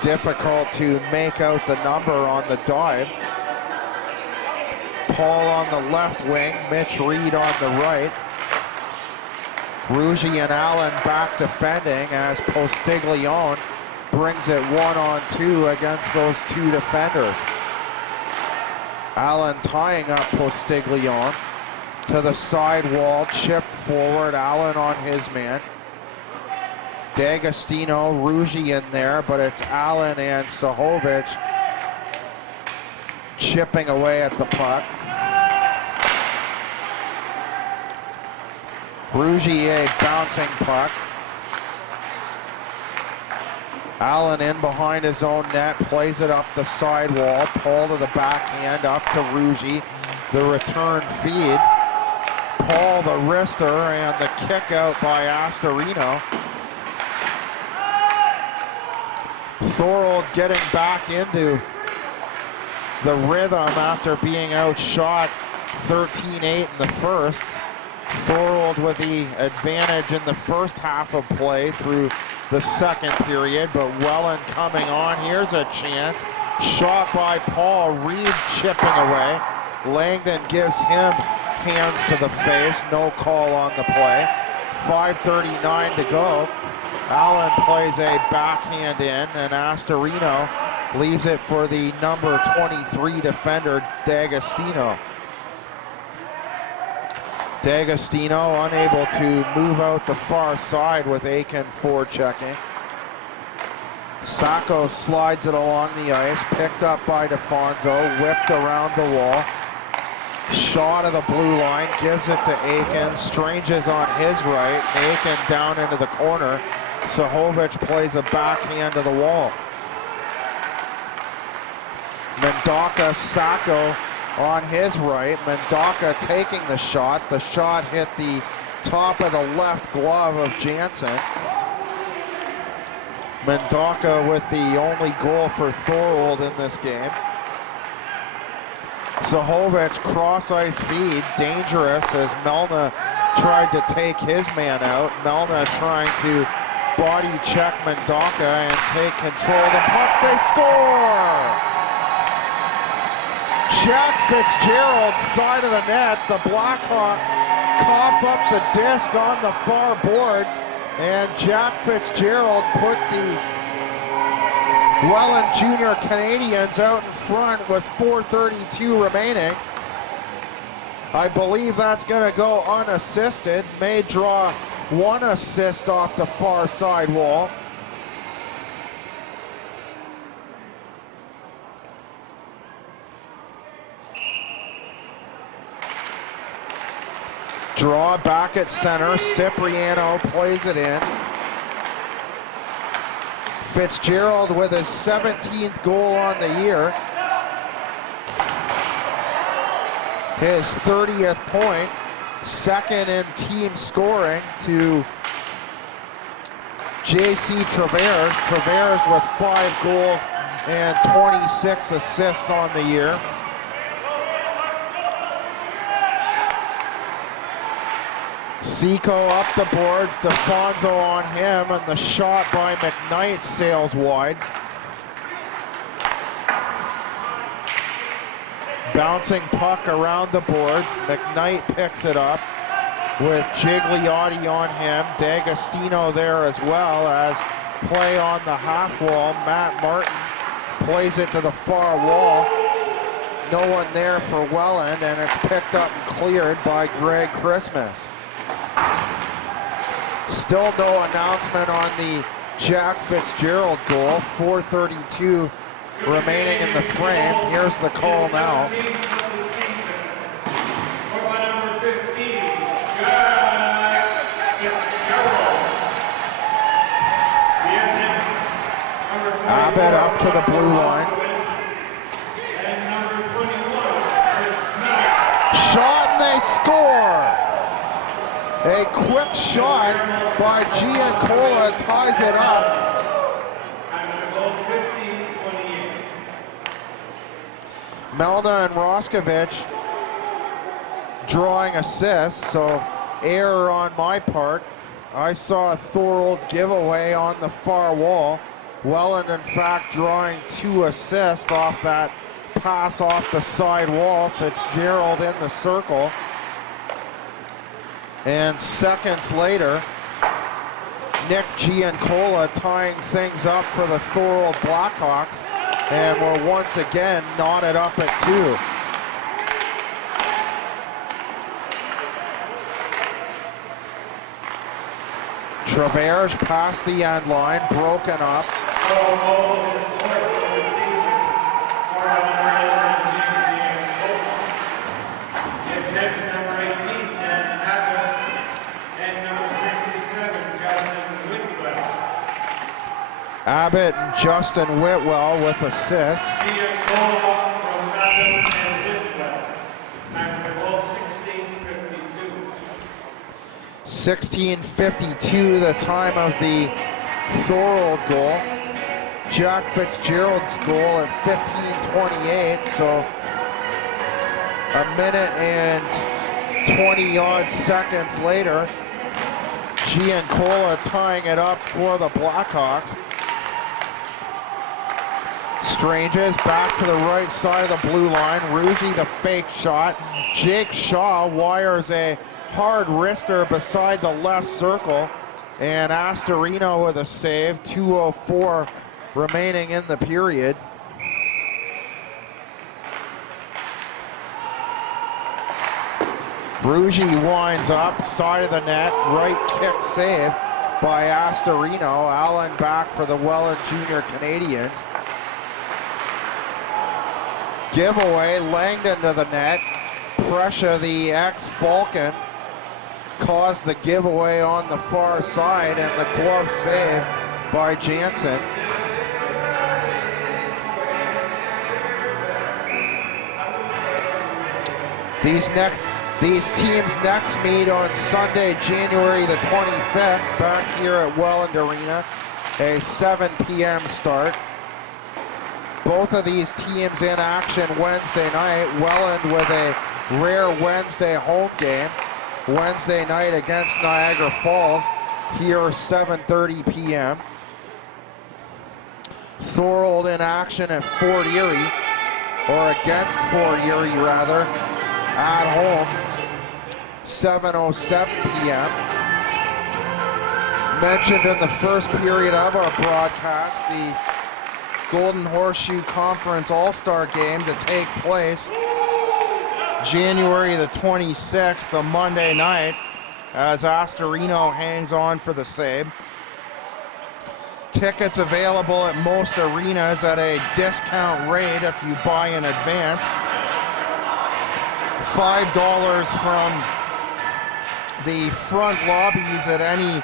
Difficult to make out the number on the dive. Paul on the left wing, Mitch Reed on the right. Ruggie and Allen back defending as Postiglione brings it 1-on-2 against those two defenders. Allen tying up Postiglione to the side wall, chipped forward, Allen on his man. D'Agostino, Ruggie in there, but it's Allen and Sahovic chipping away at the puck. Ruggie a bouncing puck. Allen in behind his own net, plays it up the sidewall. Paul to the backhand, up to Ruggie. The return feed. Paul the wrister and the kick out by Astorino. Thorold getting back into the rhythm after being outshot 13-8 in the first. Thorold with the advantage in the first half of play through the second period, but Welland coming on. Here's a chance. Shot by Paul, Reed chipping away. Langdon gives him hands to the face, no call on the play. 5:39 to go. Allen plays a backhand in, and Astorino leaves it for the number 23 defender, D'Agostino. D'Agostino unable to move out the far side with Aiken forechecking. Sacco slides it along the ice, picked up by DeFonso, whipped around the wall. Shot of the blue line, gives it to Aiken. Stranges on his right, Aiken down into the corner. Sahovic plays a backhand to the wall. Mendaka, Sacco on his right. Mendaka taking the shot. The shot hit the top of the left glove of Jansen. Mendaka with the only goal for Thorold in this game. Sahovic cross-ice feed, dangerous as Melna tried to take his man out. Melna trying to body check Mendaka and take control of the puck. They score! Jack Fitzgerald, side of the net. The Blackhawks cough up the disc on the far board, and Jack Fitzgerald put the Welland Jr. Canadians out in front with 4:32 remaining. I believe that's going to go unassisted. May draw one assist off the far side wall. Draw back at center. Cipriano plays it in. Fitzgerald with his 17th goal on the year. His 30th point. Second in team scoring to J.C. Travers. Travers with 5 goals and 26 assists on the year. Seco up the boards, DeFonso on him, and the shot by McKnight sails wide. Bouncing puck around the boards. McKnight picks it up with Gigliotti on him. D'Agostino there as well as play on the half wall. Matt Martin plays it to the far wall. No one there for Welland, and it's picked up and cleared by Greg Christmas. Still no announcement on the Jack Fitzgerald goal. 4:32 remaining in the frame. Here's the call now. Number 15, Jack Abbott up to the blue line. Shot and they score! A quick shot by Giancola ties it up. Melna and Roskovich drawing assists, so error on my part. I saw a Thorold giveaway on the far wall. Welland, in fact, drawing 2 assists off that pass off the side wall. Fitzgerald in the circle. And seconds later, Nick Giancola tying things up for the Thorold Blackhawks. And we're once again knotted up at 2. Travers past the end line, broken up. Abbott and Justin Whitwell with assists. 16:52, the time of the Thorold goal. Jack Fitzgerald's goal at 15:28, so a minute and 20-odd seconds later, Giancola tying it up for the Blackhawks. Stranges back to the right side of the blue line. Ruggie the fake shot. Jake Shaw wires a hard wrister beside the left circle. And Astorino with a save. 2:04 remaining in the period. Ruggie winds up, side of the net, right kick save by Astorino. Allen back for the Welland Jr. Canadians. Giveaway, Langdon to the net. Pressure, the ex-Falcon, caused the giveaway on the far side, and the glove save by Jansen. These teams next meet on Sunday, January the 25th, back here at Welland Arena, a 7 p.m. start. Both of these teams in action Wednesday night. Welland with a rare Wednesday home game. Wednesday night against Niagara Falls, here 7:30 p.m. Thorold in action at Fort Erie, or against Fort Erie rather, at home, 7:07 p.m. Mentioned in the first period of our broadcast, the Golden Horseshoe Conference All-Star Game to take place January the 26th, a Monday night, as Astorino hangs on for the save. Tickets available at most arenas at a discount rate if you buy in advance. $5 from the front lobbies at any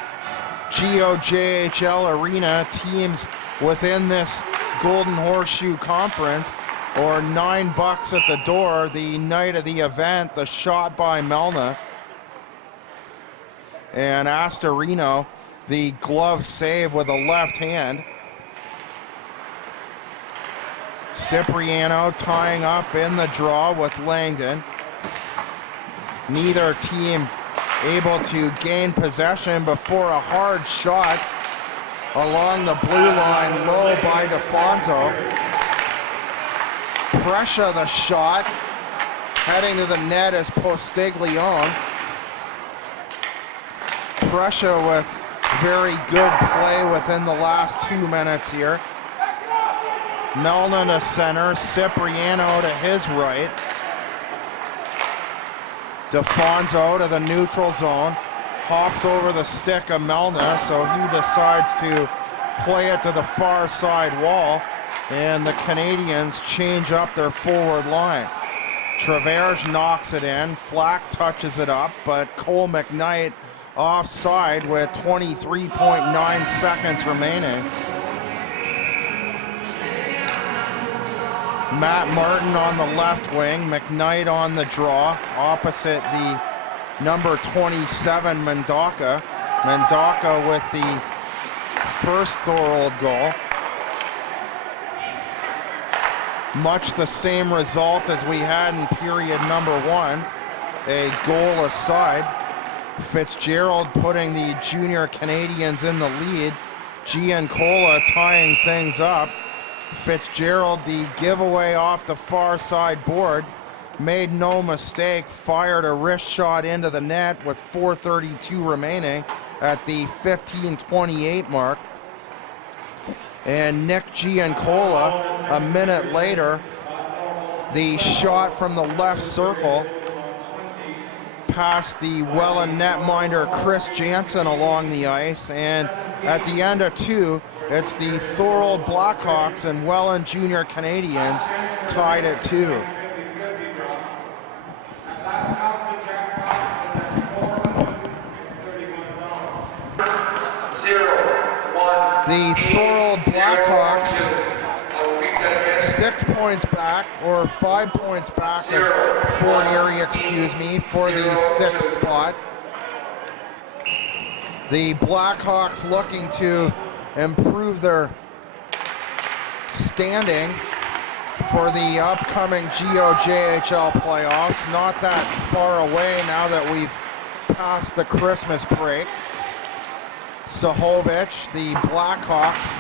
GOJHL arena, teams within this Golden Horseshoe Conference, or $9 at the door the night of the event. The shot by Melna. And Astorino, the glove save with a left hand. Cipriano tying up in the draw with Langdon. Neither team able to gain possession before a hard shot along the blue line, low by DeFonso. Pressure the shot, heading to the net as Postiglione. Pressure with very good play within the last 2 minutes here. Melna to center, Cipriano to his right. DeFonso to the neutral zone, hops over the stick of Melna, so he decides to play it to the far side wall, and the Canadians change up their forward line. Travers knocks it in, Flack touches it up, but Cole McKnight offside with 23.9 seconds remaining. Matt Martin on the left wing, McKnight on the draw, opposite the number 27 Mendaka. Mendaka with the first Thorold goal. Much the same result as we had in period number 1, a goal aside. Fitzgerald putting the junior Canadians in the lead. Giancola tying things up. Fitzgerald, the giveaway off the far side board, made no mistake, fired a wrist shot into the net with 4:32 remaining at the 15:28 mark. And Nick Giancola, a minute later, the shot from the left circle past the Welland netminder Chris Jansen along the ice, and at the end of 2, it's the Thorold Blackhawks and Welland Jr Canadians tied at 2. The Thorold Blackhawks 6 points back, or 5 points back of Fort Erie, for the 6th spot. The Blackhawks looking to improve their standing for the upcoming GOJHL playoffs. Not that far away now that we've passed the Christmas break. Sahovic, the Blackhawks,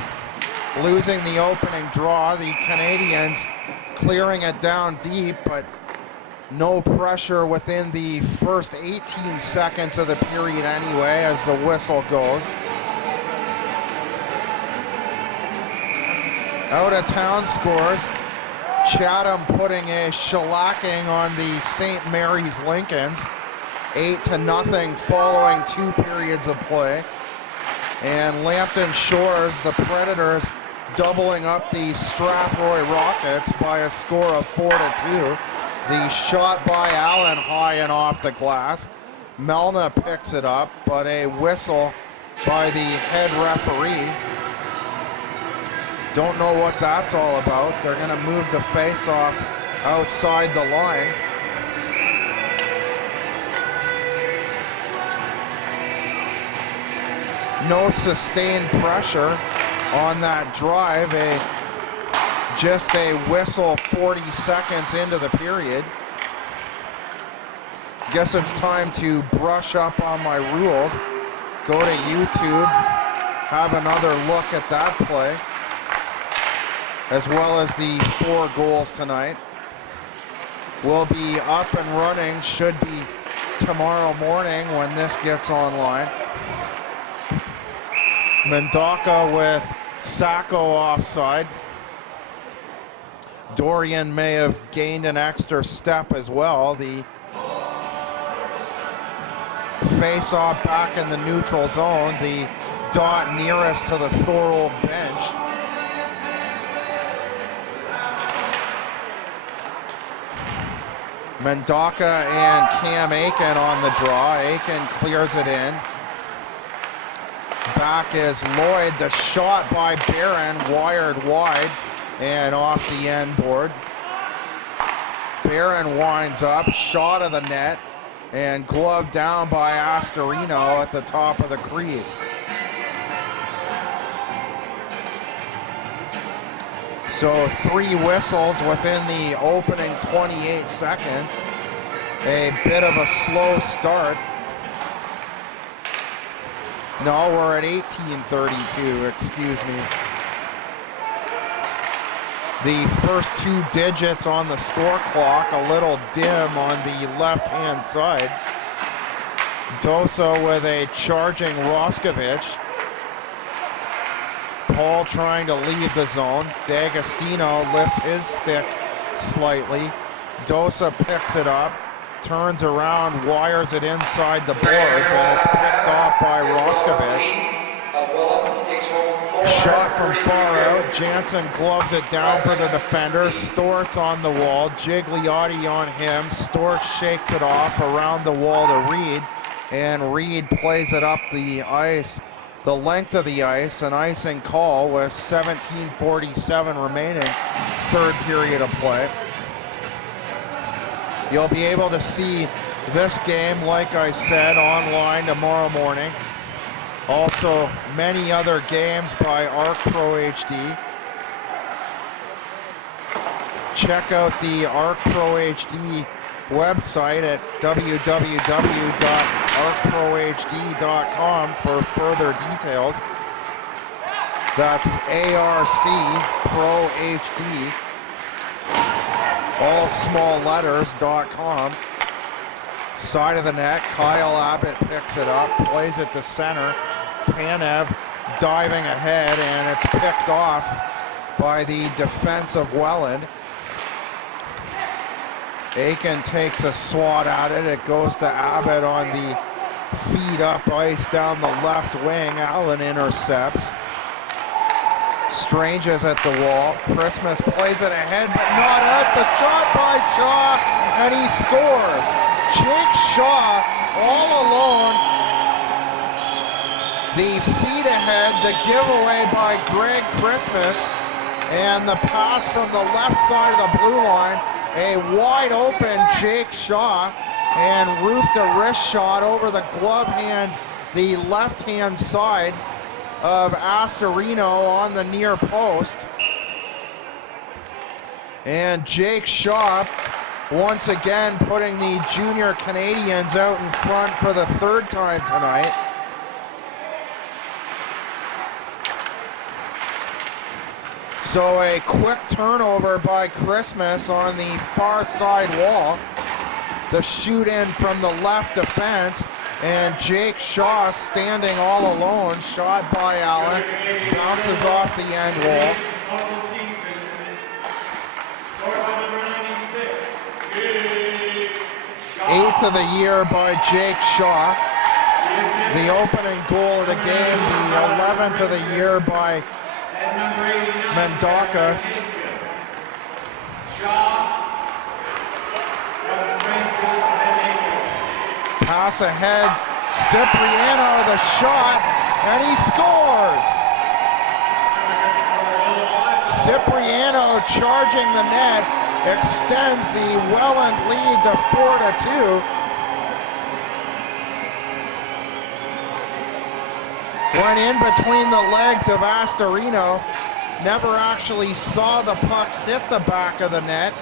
losing the opening draw. The Canadians clearing it down deep, but no pressure within the first 18 seconds of the period anyway as the whistle goes. Out of town scores. Chatham putting a shellacking on the St. Mary's Lincolns. 8-0 following 2 periods of play. And Lambton Shores, the Predators, doubling up the Strathroy Rockets by a score of 4-2. The shot by Allen high and off the glass. Melna picks it up, but a whistle by the head referee. Don't know what that's all about. They're going to move the face-off outside the line. No sustained pressure on that drive. Just a whistle 40 seconds into the period. Guess it's time to brush up on my rules. Go to YouTube, have another look at that play, as well as the 4 goals tonight. Will be up and running, should be tomorrow morning when this gets online. Mendaka with Sacco offside. Dorian may have gained an extra step as well. The face-off back in the neutral zone. The dot nearest to the Thorold bench. Mendaka and Cam Aiken on the draw. Aiken clears it in. Back is Lloyd. The shot by Barron, wired wide and off the end board. Barron winds up, shot of the net, and gloved down by Astorino at the top of the crease. So 3 whistles within the opening 28 seconds. A bit of a slow start. No, we're at 18:32, excuse me. The first 2 digits on the score clock, a little dim on the left-hand side. Dosa with a charging Roskovich. Paul trying to leave the zone. D'Agostino lifts his stick slightly. Dosa picks it up, turns around, wires it inside the boards, and it's picked off by Roskovich. Shot from far out. Jansen gloves it down for the defender. Stort's on the wall. Gigliotti on him. Stort shakes it off around the wall to Reed, and Reed plays it up the ice the length of the ice, an icing call with 17:47 remaining, third period of play. You'll be able to see this game, like I said, online tomorrow morning. Also, many other games by ARC Pro HD. Check out the ARC Pro HD website at www.arcprohd.com for further details. That's ARC Pro HD, all small letters.com. Side of the net, Kyle Abbott picks it up, plays it to center. Panev diving ahead, and it's picked off by the defense of Welland. Aiken takes a swat at it. It goes to Abbott on the feed up ice down the left wing. Allen intercepts. Strange is at the wall. Christmas plays it ahead, but not out. The shot by Shaw, and he scores. Jake Shaw all alone. The feed ahead, the giveaway by Greg Christmas, and the pass from the left side of the blue line. A wide open Jake Shaw, and roofed a wrist shot over the glove hand, the left hand side of Astorino on the near post. And Jake Shaw once again putting the junior Canadians out in front for the third time tonight. So a quick turnover by Christmas on the far side wall. The shoot in from the left defense, and Jake Shaw standing all alone. Shot by Allen, bounces off the end wall. 8th of the year by Jake Shaw. The opening goal of the game, the 11th of the year by Mendaka. Pass ahead, Cipriano, the shot, and he scores! Cipriano charging the net, extends the Welland lead to 4-2. Went in between the legs of Astorino, never actually saw the puck hit the back of the net,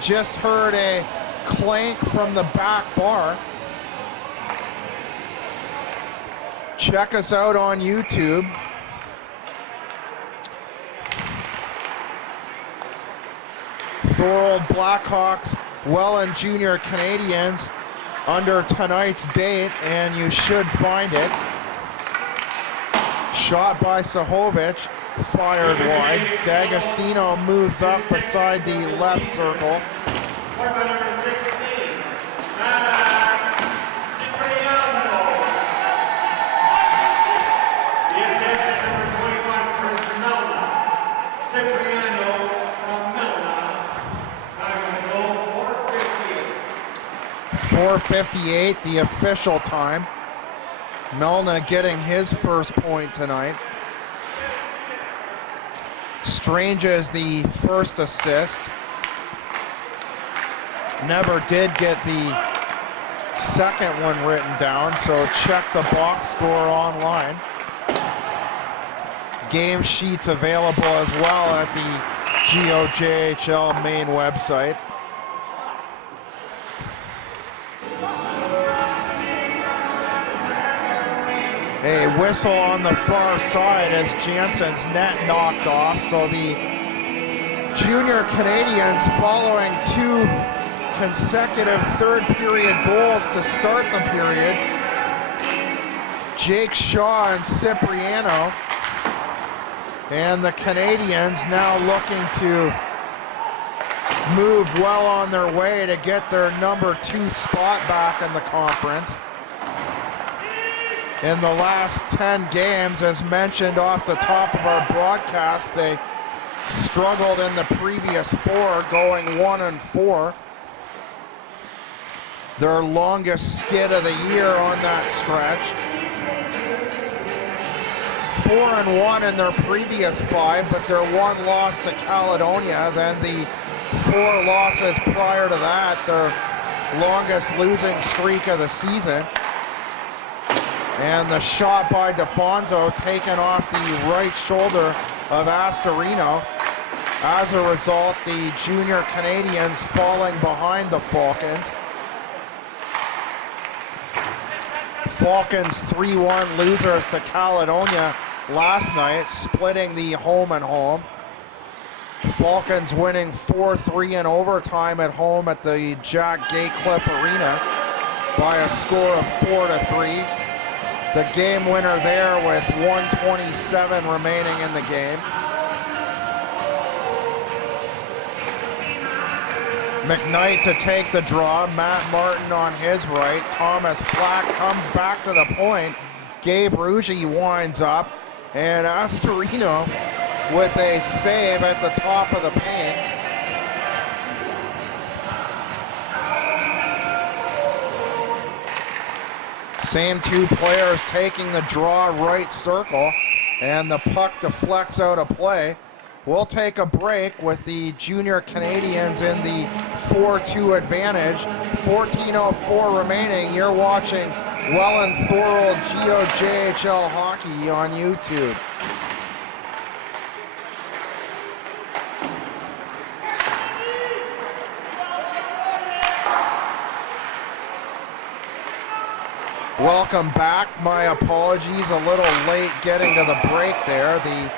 just heard a clank from the back bar. Check us out on YouTube. Thorold Blackhawks, Welland Jr. Canadians under tonight's date, and you should find it. Shot by Sahovic, fired wide. D'Agostino moves up beside the left circle. .458, the official time. Melna getting his first point tonight. Strange as the first assist. Never did get the second one written down, so check the box score online. Game sheets available as well at the GOJHL main website. A whistle on the far side as Jansen's net knocked off. So the junior Canadians, following two consecutive third period goals to start the period. Jake Shaw and Cipriano. And the Canadians now looking to move well on their way to get their number 2 spot back in the conference. In the last 10 games, as mentioned off the top of our broadcast, they struggled in the previous 4, going 1-4. Their longest skid of the year on that stretch. 4-1 in their previous 5, but their 1 loss to Caledonia, then the 4 losses prior to that, their longest losing streak of the season. And the shot by DeFonso taken off the right shoulder of Astorino. As a result, the junior Canadians falling behind the Falcons. Falcons 3-1 losers to Caledonia last night, splitting the home and home. Falcons winning 4-3 in overtime at home at the Jack Gatecliff Arena by a score of 4-3. The game winner there with 1:27 remaining in the game. McKnight to take the draw, Matt Martin on his right, Thomas Flack comes back to the point, Gabe Ruggie winds up, and Astorino with a save at the top of the paint. Same 2 players taking the draw right circle, and the puck deflects out of play. We'll take a break with the junior Canadians in the 4-2 advantage. 14:04 remaining. You're watching Welland Thorold GOJHL hockey on YouTube. Welcome back. My apologies, a little late getting to the break there. The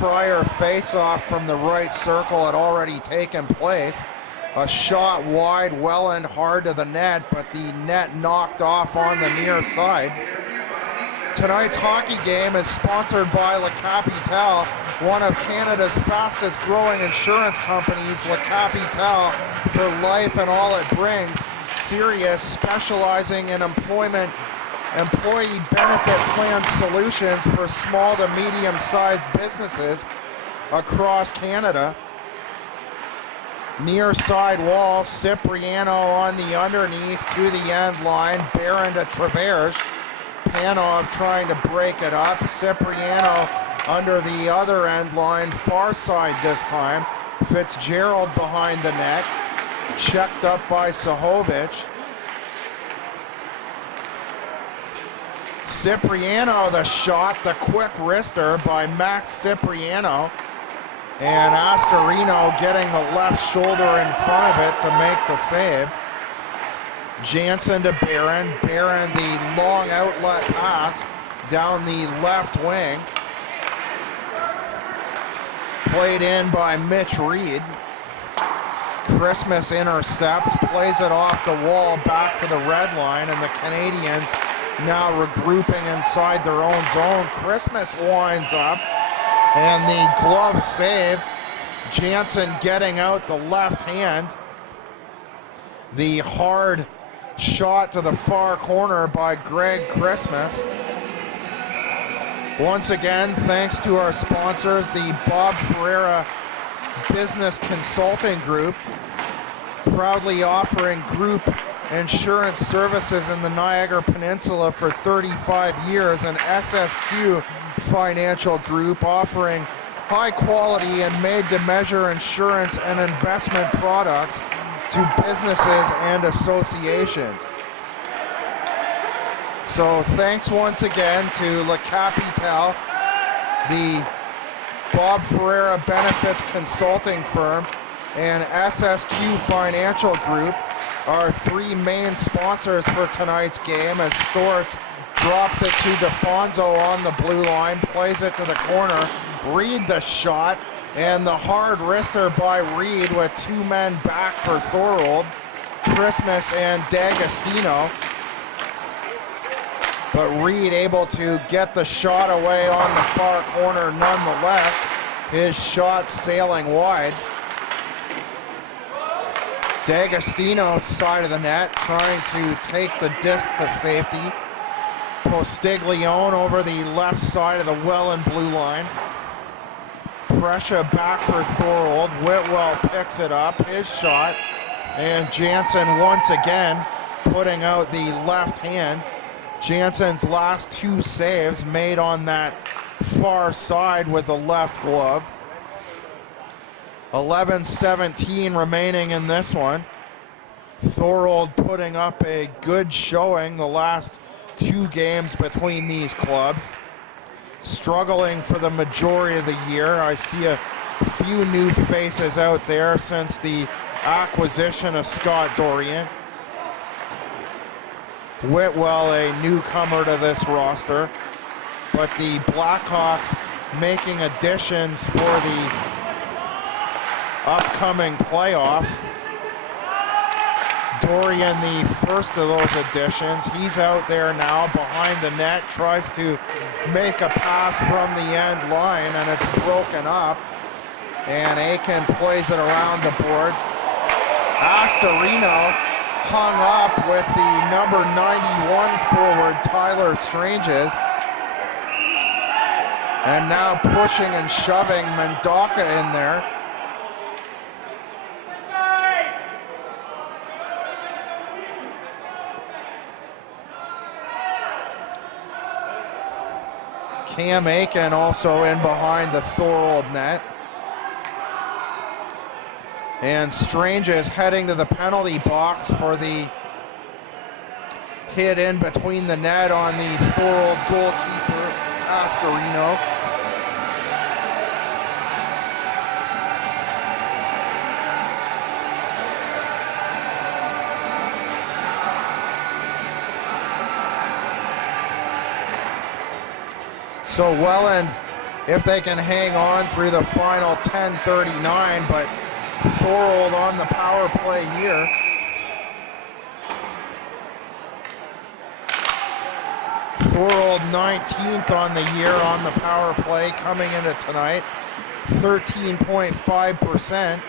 prior face-off from the right circle had already taken place. A shot wide, Welland hard to the net, but the net knocked off on the near side. Tonight's hockey game is sponsored by Le Capital, one of Canada's fastest growing insurance companies. Le Capital, for life and all it brings. Sirius, specializing in employee benefit plan solutions for small to medium-sized businesses across Canada. Near side wall, Cipriano on the underneath to the end line, Barron to Traverse. Panov trying to break it up, Cipriano under the other end line, far side this time. Fitzgerald behind the net, checked up by Sahovic. Cipriano the shot, the quick wrister by Max Cipriano. And Astorino getting the left shoulder in front of it to make the save. Jansen to Barron. Barron the long outlet pass down the left wing. Played in by Mitch Reed. Christmas intercepts, plays it off the wall back to the red line, and the Canadians now regrouping inside their own zone. Christmas winds up, and the glove save. Jansen getting out the left hand. The hard shot to the far corner by Greg Christmas. Once again, thanks to our sponsors, the Bob Ferreira Business Consulting Group, proudly offering group insurance services in the Niagara Peninsula for 35 years, and SSQ Financial Group offering high quality and made-to-measure insurance and investment products to businesses and associations. So thanks once again to Le Capital, the Bob Ferreira Benefits Consulting Firm, and SSQ Financial Group, our 3 main sponsors for tonight's game, as Storts drops it to DeFonso on the blue line, plays it to the corner. Reed the shot, and the hard wrister by Reed with 2 men back for Thorold, Christmas and D'Agostino. But Reed able to get the shot away on the far corner nonetheless. His shot sailing wide. D'Agostino side of the net trying to take the disc to safety. Postiglione over the left side of the Welland blue line. Pressure back for Thorold. Whitwell picks it up, his shot. And Jansen once again putting out the left hand. Jansen's last 2 saves made on that far side with the left glove. 11:17 remaining in this one. Thorold putting up a good showing the last 2 games between these clubs. Struggling for the majority of the year. I see a few new faces out there since the acquisition of Scott Dorian. Whitwell, a newcomer to this roster, but the Blackhawks making additions for the upcoming playoffs. Dorian, the first of those additions, he's out there now behind the net, tries to make a pass from the end line, and it's broken up. And Aiken plays it around the boards. Astorino hung up with the number 91 forward, Tyler Stranges. And now pushing and shoving Mendaka in there. Cam Aiken also in behind the Thorold net. And Stranges heading to the penalty box for the hit in between the net on the Thorold goalkeeper, Astorino. So Welland, if they can hang on through the final 10:39, but Thorold on the power play here. Thorold 19th on the year on the power play coming into tonight. 13.5%.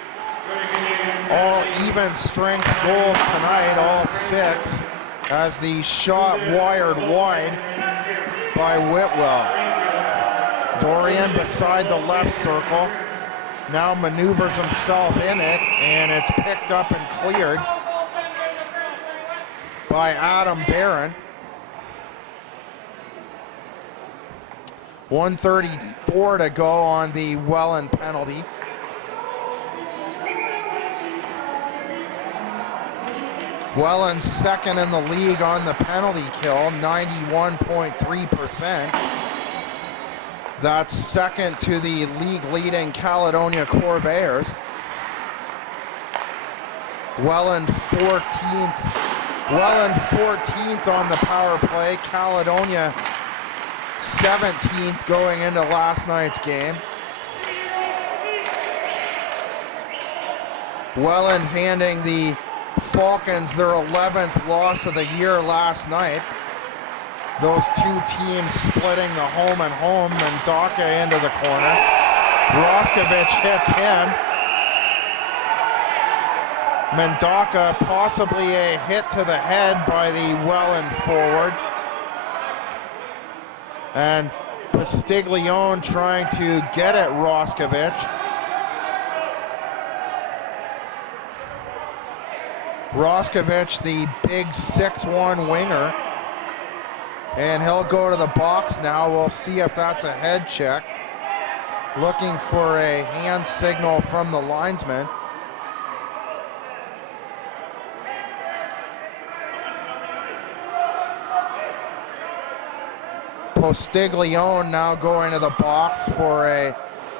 All even strength goals tonight, all 6, as the shot wired wide by Whitwell. Dorian beside the left circle, now maneuvers himself in it, and it's picked up and cleared by Adam Barron. 1:34 to go on the Welland penalty. Welland second in the league on the penalty kill, 91.3%. That's second to the league-leading Caledonia Corvairs. Welland 14th. Welland 14th on the power play. Caledonia 17th going into last night's game. Welland handing the Falcons their 11th loss of the year last night. Those 2 teams splitting the home and home, and Daka into the corner. Roskovich hits him. Mendaka, possibly a hit to the head by the Welland forward. And Pastiglione trying to get at Roskovich. Roskovich, the big 6'1" winger. And he'll go to the box now. We'll see if that's a head check. Looking for a hand signal from the linesman. Postiglione now going to the box for a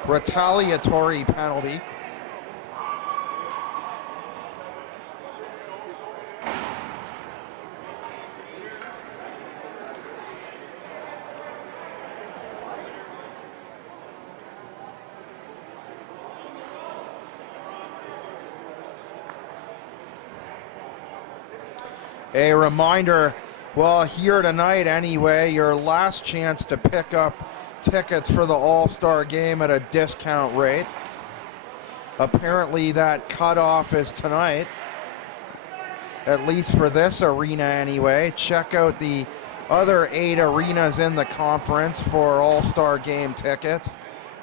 retaliatory penalty. A reminder, well, here tonight anyway, your last chance to pick up tickets for the All-Star game at a discount rate. Apparently that cutoff is tonight, at least for this arena anyway. Check out the other 8 arenas in the conference for All-Star game tickets.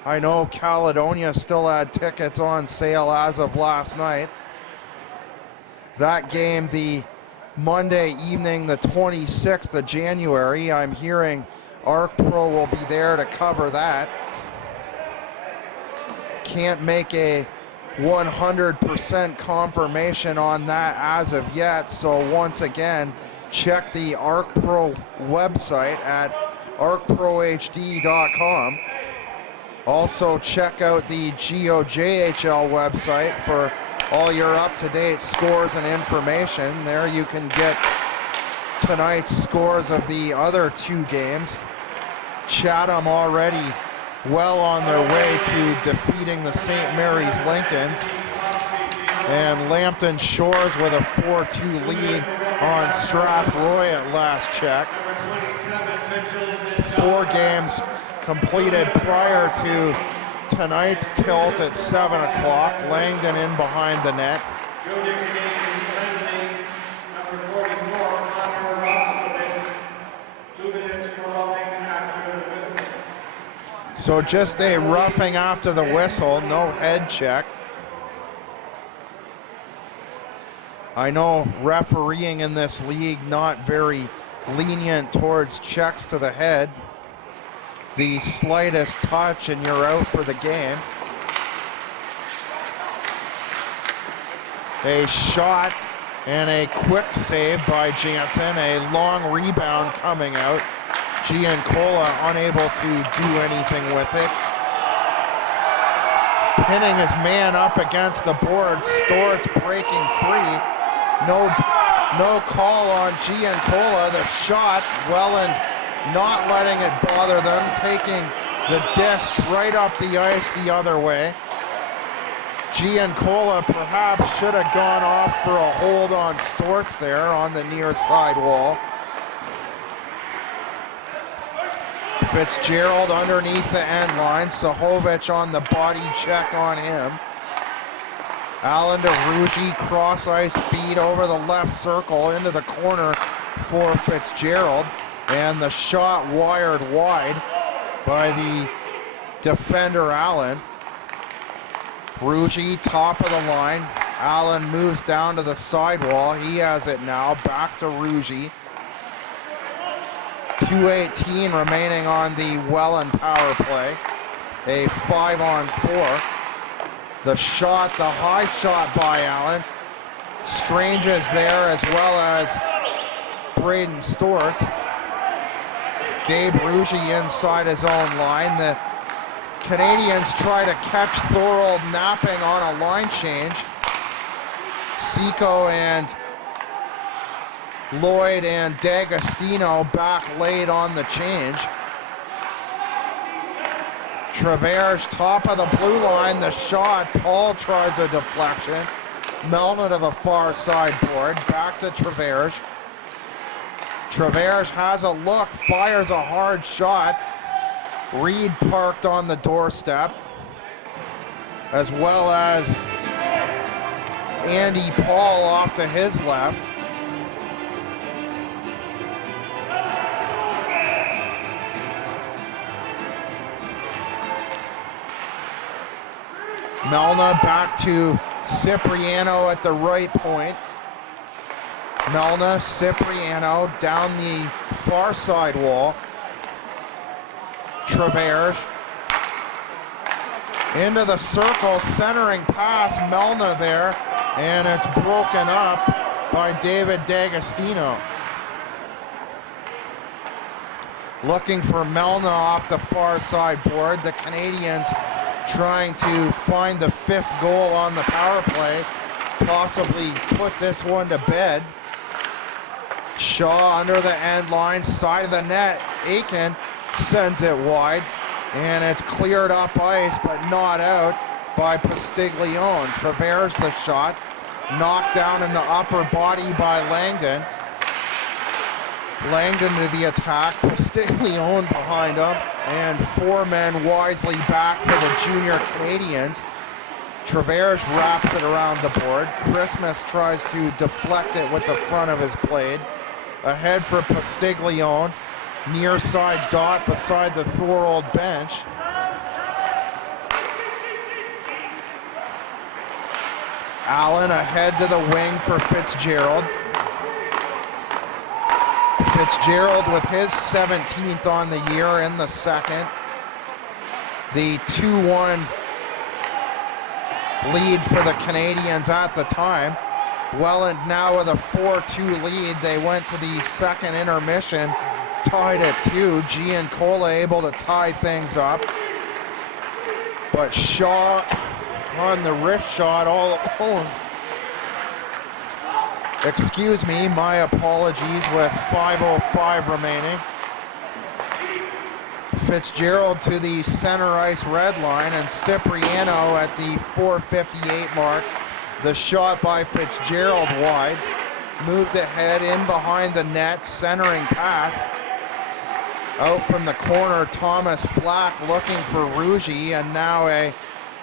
I know Caledonia still had tickets on sale as of last night. That game, the Monday evening, the 26th of January, I'm hearing Arc Pro will be there to cover that. Can't make a 100% confirmation on that as of yet, so once again, check the Arc Pro website at arcprohd.com. Also check out the GOJHL website for all your up-to-date scores and information. There you can get tonight's scores of the other two games. Chatham already well on their way to defeating the St. Mary's Lincolns. And Lambton Shores with a 4-2 lead on Strathroy at last check. 4 games completed prior to tonight's tilt at 7 o'clock. Langdon in behind the net. So just a roughing after the whistle, no head check. I know refereeing in this league not very lenient towards checks to the head. The slightest touch and you're out for the game. A shot and a quick save by Jansen. A long rebound coming out. Giancola unable to do anything with it. Pinning his man up against the board. Storts breaking free. No call on Giancola. The shot, Welland not letting it bother them, taking the disc right up the ice the other way. Giancola perhaps should have gone off for a hold on Storts there on the near side wall. Fitzgerald underneath the end line. Sahovic on the body check on him. Allen to Ruggie, cross ice feed over the left circle into the corner for Fitzgerald. And the shot wired wide by the defender Allen. Ruggie top of the line. Allen moves down to the sidewall. He has it now. Back to Ruggie. 2:18 remaining on the Welland power play. A 5-on-4. The shot, the high shot by Allen. Strange is there as well as Braden Storts. Gabe Ruggie inside his own line. The Canadians try to catch Thorold napping on a line change. Seco and Lloyd and D'Agostino back late on the change. Travers top of the blue line, the shot. Paul tries a deflection. Melna to the far side board, back to Travers. Travers has a look, fires a hard shot. Reed parked on the doorstep, as well as Andy Paul off to his left. Melna back to Cipriano at the right point. Melna, Cipriano down the far side wall. Travers into the circle, centering pass, Melna there, and it's broken up by David D'Agostino. Looking for Melna off the far side board. The Canadians trying to find the 5th goal on the power play, possibly put this one to bed. Shaw under the end line, side of the net. Aiken sends it wide, and it's cleared up ice, but not out by Pastiglione. Travers the shot, knocked down in the upper body by Langdon. Langdon to the attack, Pastiglione behind him, and 4 men wisely back for the junior Canadians. Travers wraps it around the board. Christmas tries to deflect it with the front of his blade. Ahead for Pastiglione, near side dot beside the Thorold bench. Allen ahead to the wing for Fitzgerald. Fitzgerald with his 17th on the year in the second. The 2-1 lead for the Canadians at the time. Welland now with a 4-2 lead. They went to the second intermission, tied at 2. Giancola able to tie things up. But Shaw on the wrist shot all alone. Excuse me, my apologies, with 5:05 remaining. Fitzgerald to the center ice red line, and Cipriano at the 4:58 mark. The shot by Fitzgerald wide. Moved ahead in behind the net, centering pass. Out from the corner, Thomas Flack looking for Rugi, and now a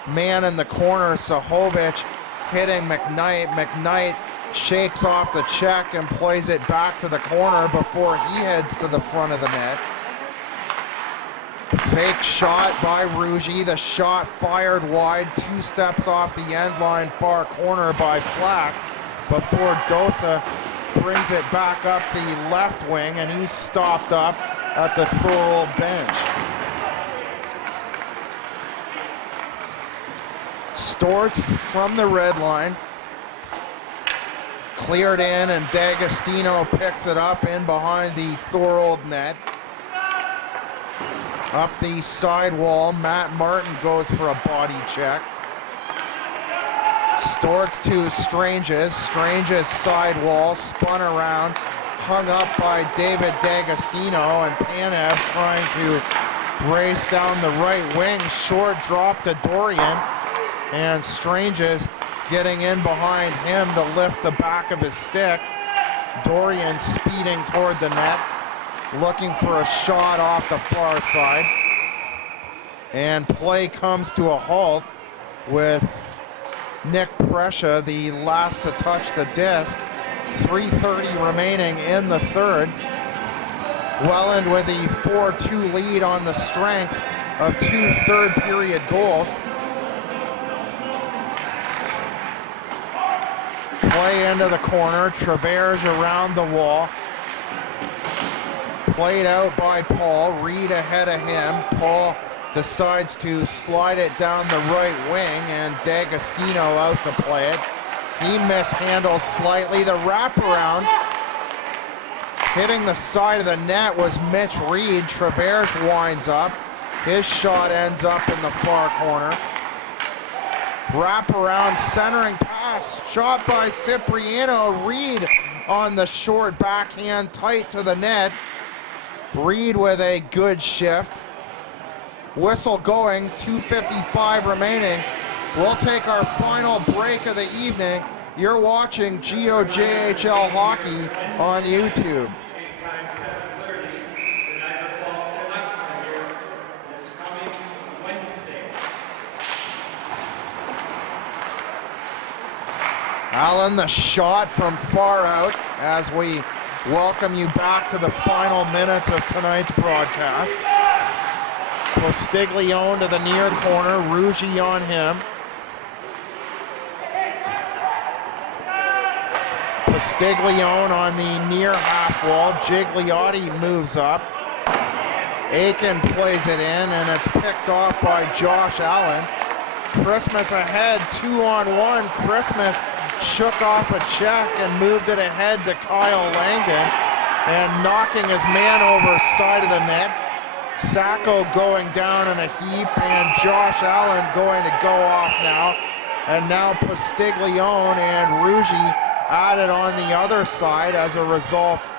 man in the corner, Sahovic, hitting McKnight. McKnight shakes off the check and plays it back to the corner before he heads to the front of the net. Fake shot by Rugi. The shot fired wide, 2 steps off the end line, far corner by Flack, before Dosa brings it back up the left wing, and he's stopped up at the Thorold bench. Storts from the red line. Cleared in, and D'Agostino picks it up in behind the Thorold net. Up the sidewall, Matt Martin goes for a body check. Storts to Stranges. Stranges sidewall, spun around, hung up by David D'Agostino, and Panev trying to race down the right wing. Short drop to Dorian, and Stranges getting in behind him to lift the back of his stick. Dorian speeding toward the net, looking for a shot off the far side. And play comes to a halt with Nick Prescia, the last to touch the disc. 3:30 remaining in the third. Welland with a 4-2 lead on the strength of 2 third-period goals. Play into the corner, Travers around the wall. Played out by Paul, Reed ahead of him. Paul decides to slide it down the right wing, and D'Agostino out to play it. He mishandles slightly. The wraparound hitting the side of the net was Mitch Reed. Travers winds up. His shot ends up in the far corner. Wraparound centering pass, shot by Cipriano. Reed on the short backhand, tight to the net. Reed with a good shift. Whistle going, 2:55 remaining. We'll take our final break of the evening. You're watching GOJHL Hockey on YouTube. Allen, the shot from far out as we welcome you back to the final minutes of tonight's broadcast. Postiglione to the near corner, Rugi on him. Postiglione on the near half wall. Gigliotti moves up. Aiken plays it in, and it's picked off by Josh Allen. Christmas ahead, 2-on-1. Christmas shook off a check and moved it ahead to Kyle Langdon, and knocking his man over side of the net. Sacco going down in a heap, and Josh Allen going to go off now. And now Postiglione and Rugi added on the other side as a result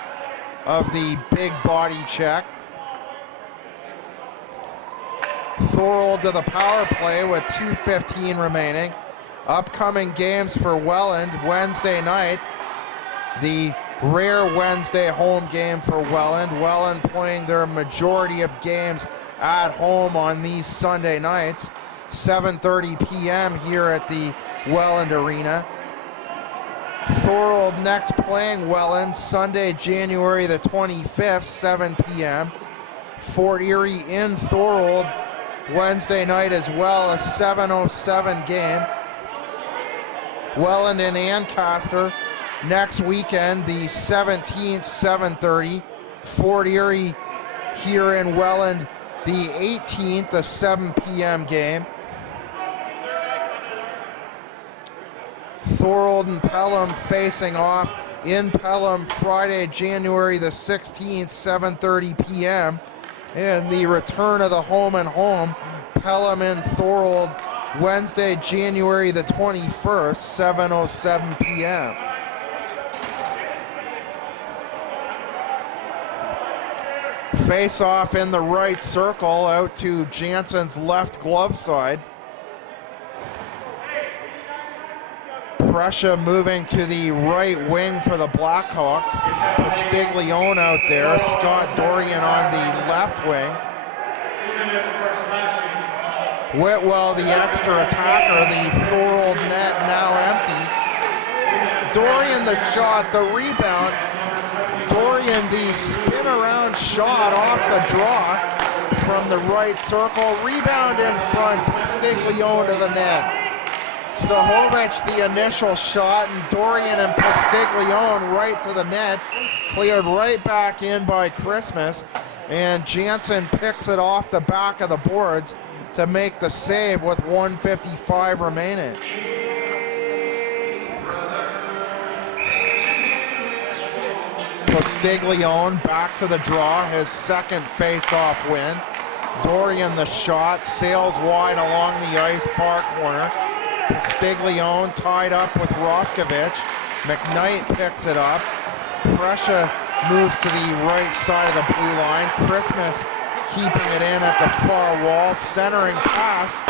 of the big body check. Thorold to the power play with 2:15 remaining. Upcoming games for Welland Wednesday night. The rare Wednesday home game for Welland. Welland playing their majority of games at home on these Sunday nights. 7:30 p.m. here at the Welland Arena. Thorold next playing Welland Sunday, January the 25th, 7 p.m. Fort Erie in Thorold Wednesday night as well, a 7:07 game. Welland in Ancaster next weekend, the 17th, 7:30. Fort Erie here in Welland the 18th, a 7 p.m. game. Thorold and Pelham facing off in Pelham Friday, January the 16th, 7:30 p.m. And the return of the home and home, Pelham and Thorold, Wednesday, January the 21st, 7:07 p.m. Face off in the right circle out to Jansen's left glove side. Prussia moving to the right wing for the Blackhawks. Pastiglione out there. Scott Dorian on the left wing. Whitwell, the extra attacker. The Thorold net now empty. Dorian the shot, the rebound. Dorian the spin around shot off the draw from the right circle. Rebound in front. Pastiglione to the net. Sahovic the initial shot, and Dorian and Pastiglione right to the net. Cleared right back in by Christmas, and Jansen picks it off the back of the boards to make the save with 1:55 remaining. Pastiglione back to the draw, his second face-off win. Dorian the shot, sails wide along the ice, far corner. Pastiglione tied up with Roskovich. McKnight picks it up. Prussia moves to the right side of the blue line. Christmas keeping it in at the far wall, centering pass,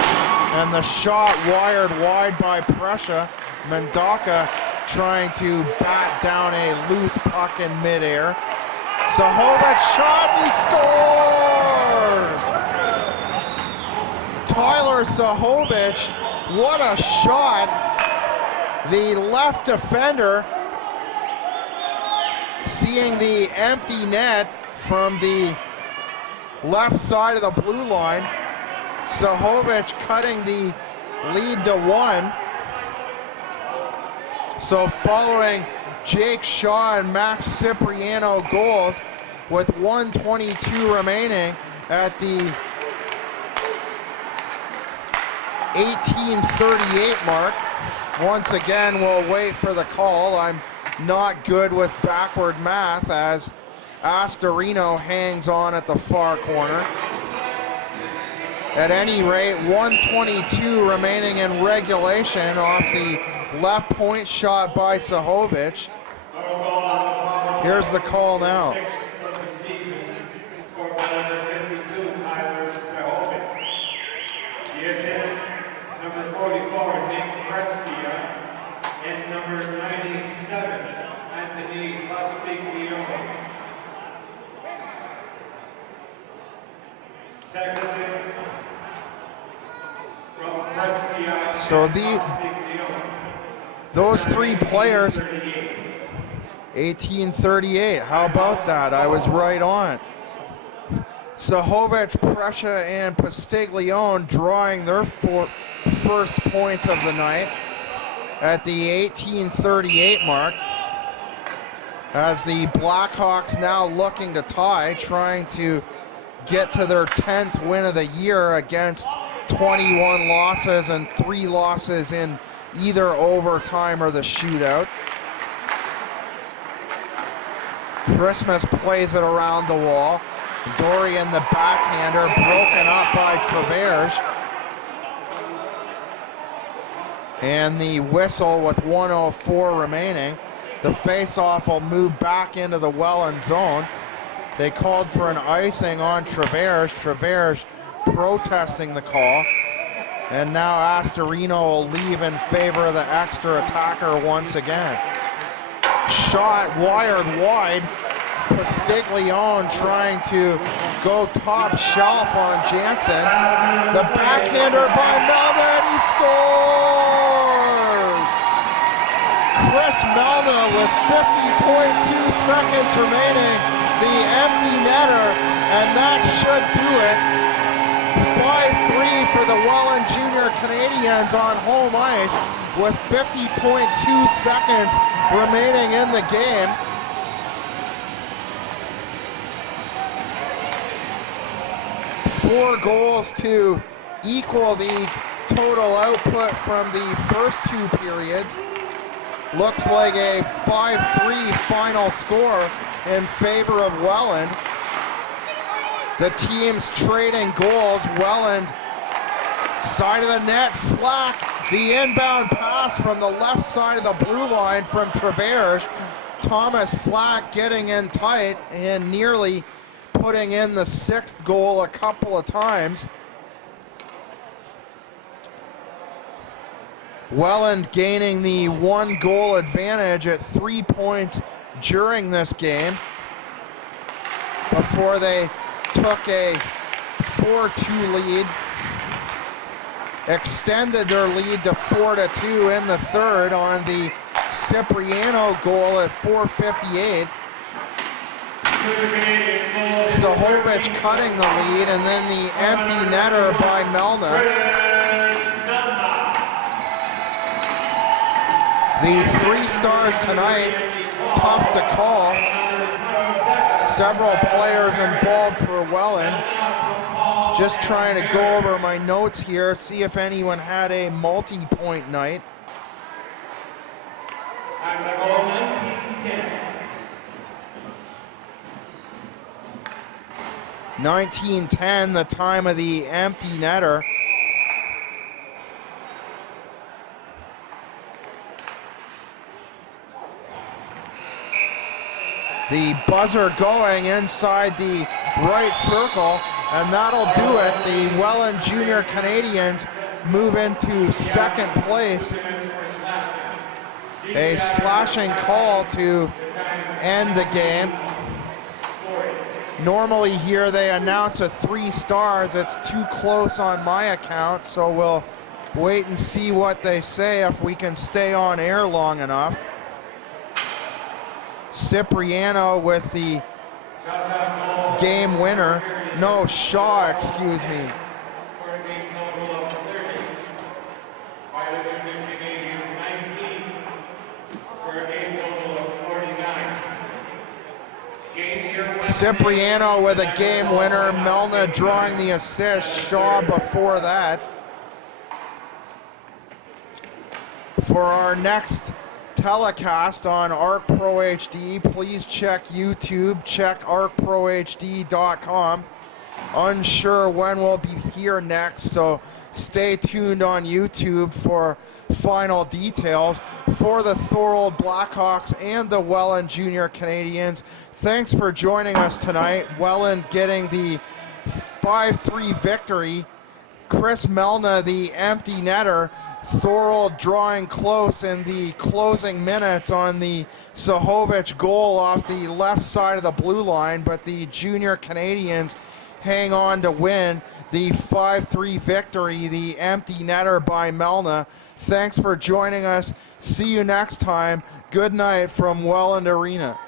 and the shot wired wide by Prussia. Mendaka trying to bat down a loose puck in midair. Sahovic shot, he scores! Tyler Sahovic, what a shot. The left defender seeing the empty net from the left side of the blue line. Sahovic cutting the lead to 1. So following Jake Shaw and Max Cipriano goals with 1:22 remaining at the 18:38 mark. Once again, we'll wait for the call. I'm not good with backward math as Astorino hangs on at the far corner. At any rate, 1:22 remaining in regulation off the left point shot by Sahovic. Here's the call now. Number 44, Nick Prestia, and number 97, Anthony Pastiglione. Seconded from Prestia. So those three players, 1838. How about that? I was right on. Sahovic, Prussia, and Pastiglione drawing their first points of the night at the 18:38 mark, as the Blackhawks now looking to tie, trying to get to their 10th win of the year against 21 losses and 3 losses in either overtime or the shootout. Christmas plays it around the wall. Dorian, the backhander, broken up by Travers. And the whistle with 1:04 remaining. The face-off will move back into the Welland zone. They called for an icing on Travers. Travers protesting the call. And now Astorino will leave in favor of the extra attacker once again. Shot wired wide. Pastiglione trying to go top shelf on Jansen. The backhander by Melna, and he scores! Chris Melna with 50.2 seconds remaining, the empty netter, and that should do it. 5-3 for the Welland Jr. Canadians on home ice with 50.2 seconds remaining in the game. 4 goals to equal the total output from the first 2 periods. Looks like a 5-3 final score in favor of Welland. The teams trading goals. Welland, side of the net, Flack. The inbound pass from the left side of the blue line from Traverse. Thomas Flack getting in tight and nearly putting in the 6th goal a couple of times. Welland gaining the 1 goal advantage at 3 points during this game before they took a 4-2 lead, extended their lead to 4-2 in the third on the Cipriano goal at 4:58. Zahovic cutting the lead, and then the empty netter by Melna. The 3 stars tonight, tough to call. Several players involved for Welland. Just trying to go over my notes here, see if anyone had a multi-point night. 19:10, the time of the empty netter. The buzzer going inside the right circle, and that'll do it. The Welland Jr. Canadians move into second place. A slashing call to end the game. Normally here they announce a 3 stars. It's too close on my account, so we'll wait and see what they say if we can stay on air long enough. Cipriano with the game winner. No, Shaw, excuse me. Cipriano with a game winner. Melna drawing the assist. Shaw before that. For our next telecast on ARC Pro HD, please check YouTube, check arcprohd.com. Unsure when we'll be here next, so stay tuned on YouTube for final details. For the Thorold Blackhawks and the Welland Jr. Canadians, thanks for joining us tonight. Welland getting the 5-3 victory. Chris Melna, the empty netter. Thorold drawing close in the closing minutes on the Zahovic goal off the left side of the blue line, but the Junior Canadians hang on to win the 5-3 victory, the empty netter by Melna. Thanks for joining us. See you next time. Good night from Welland Arena.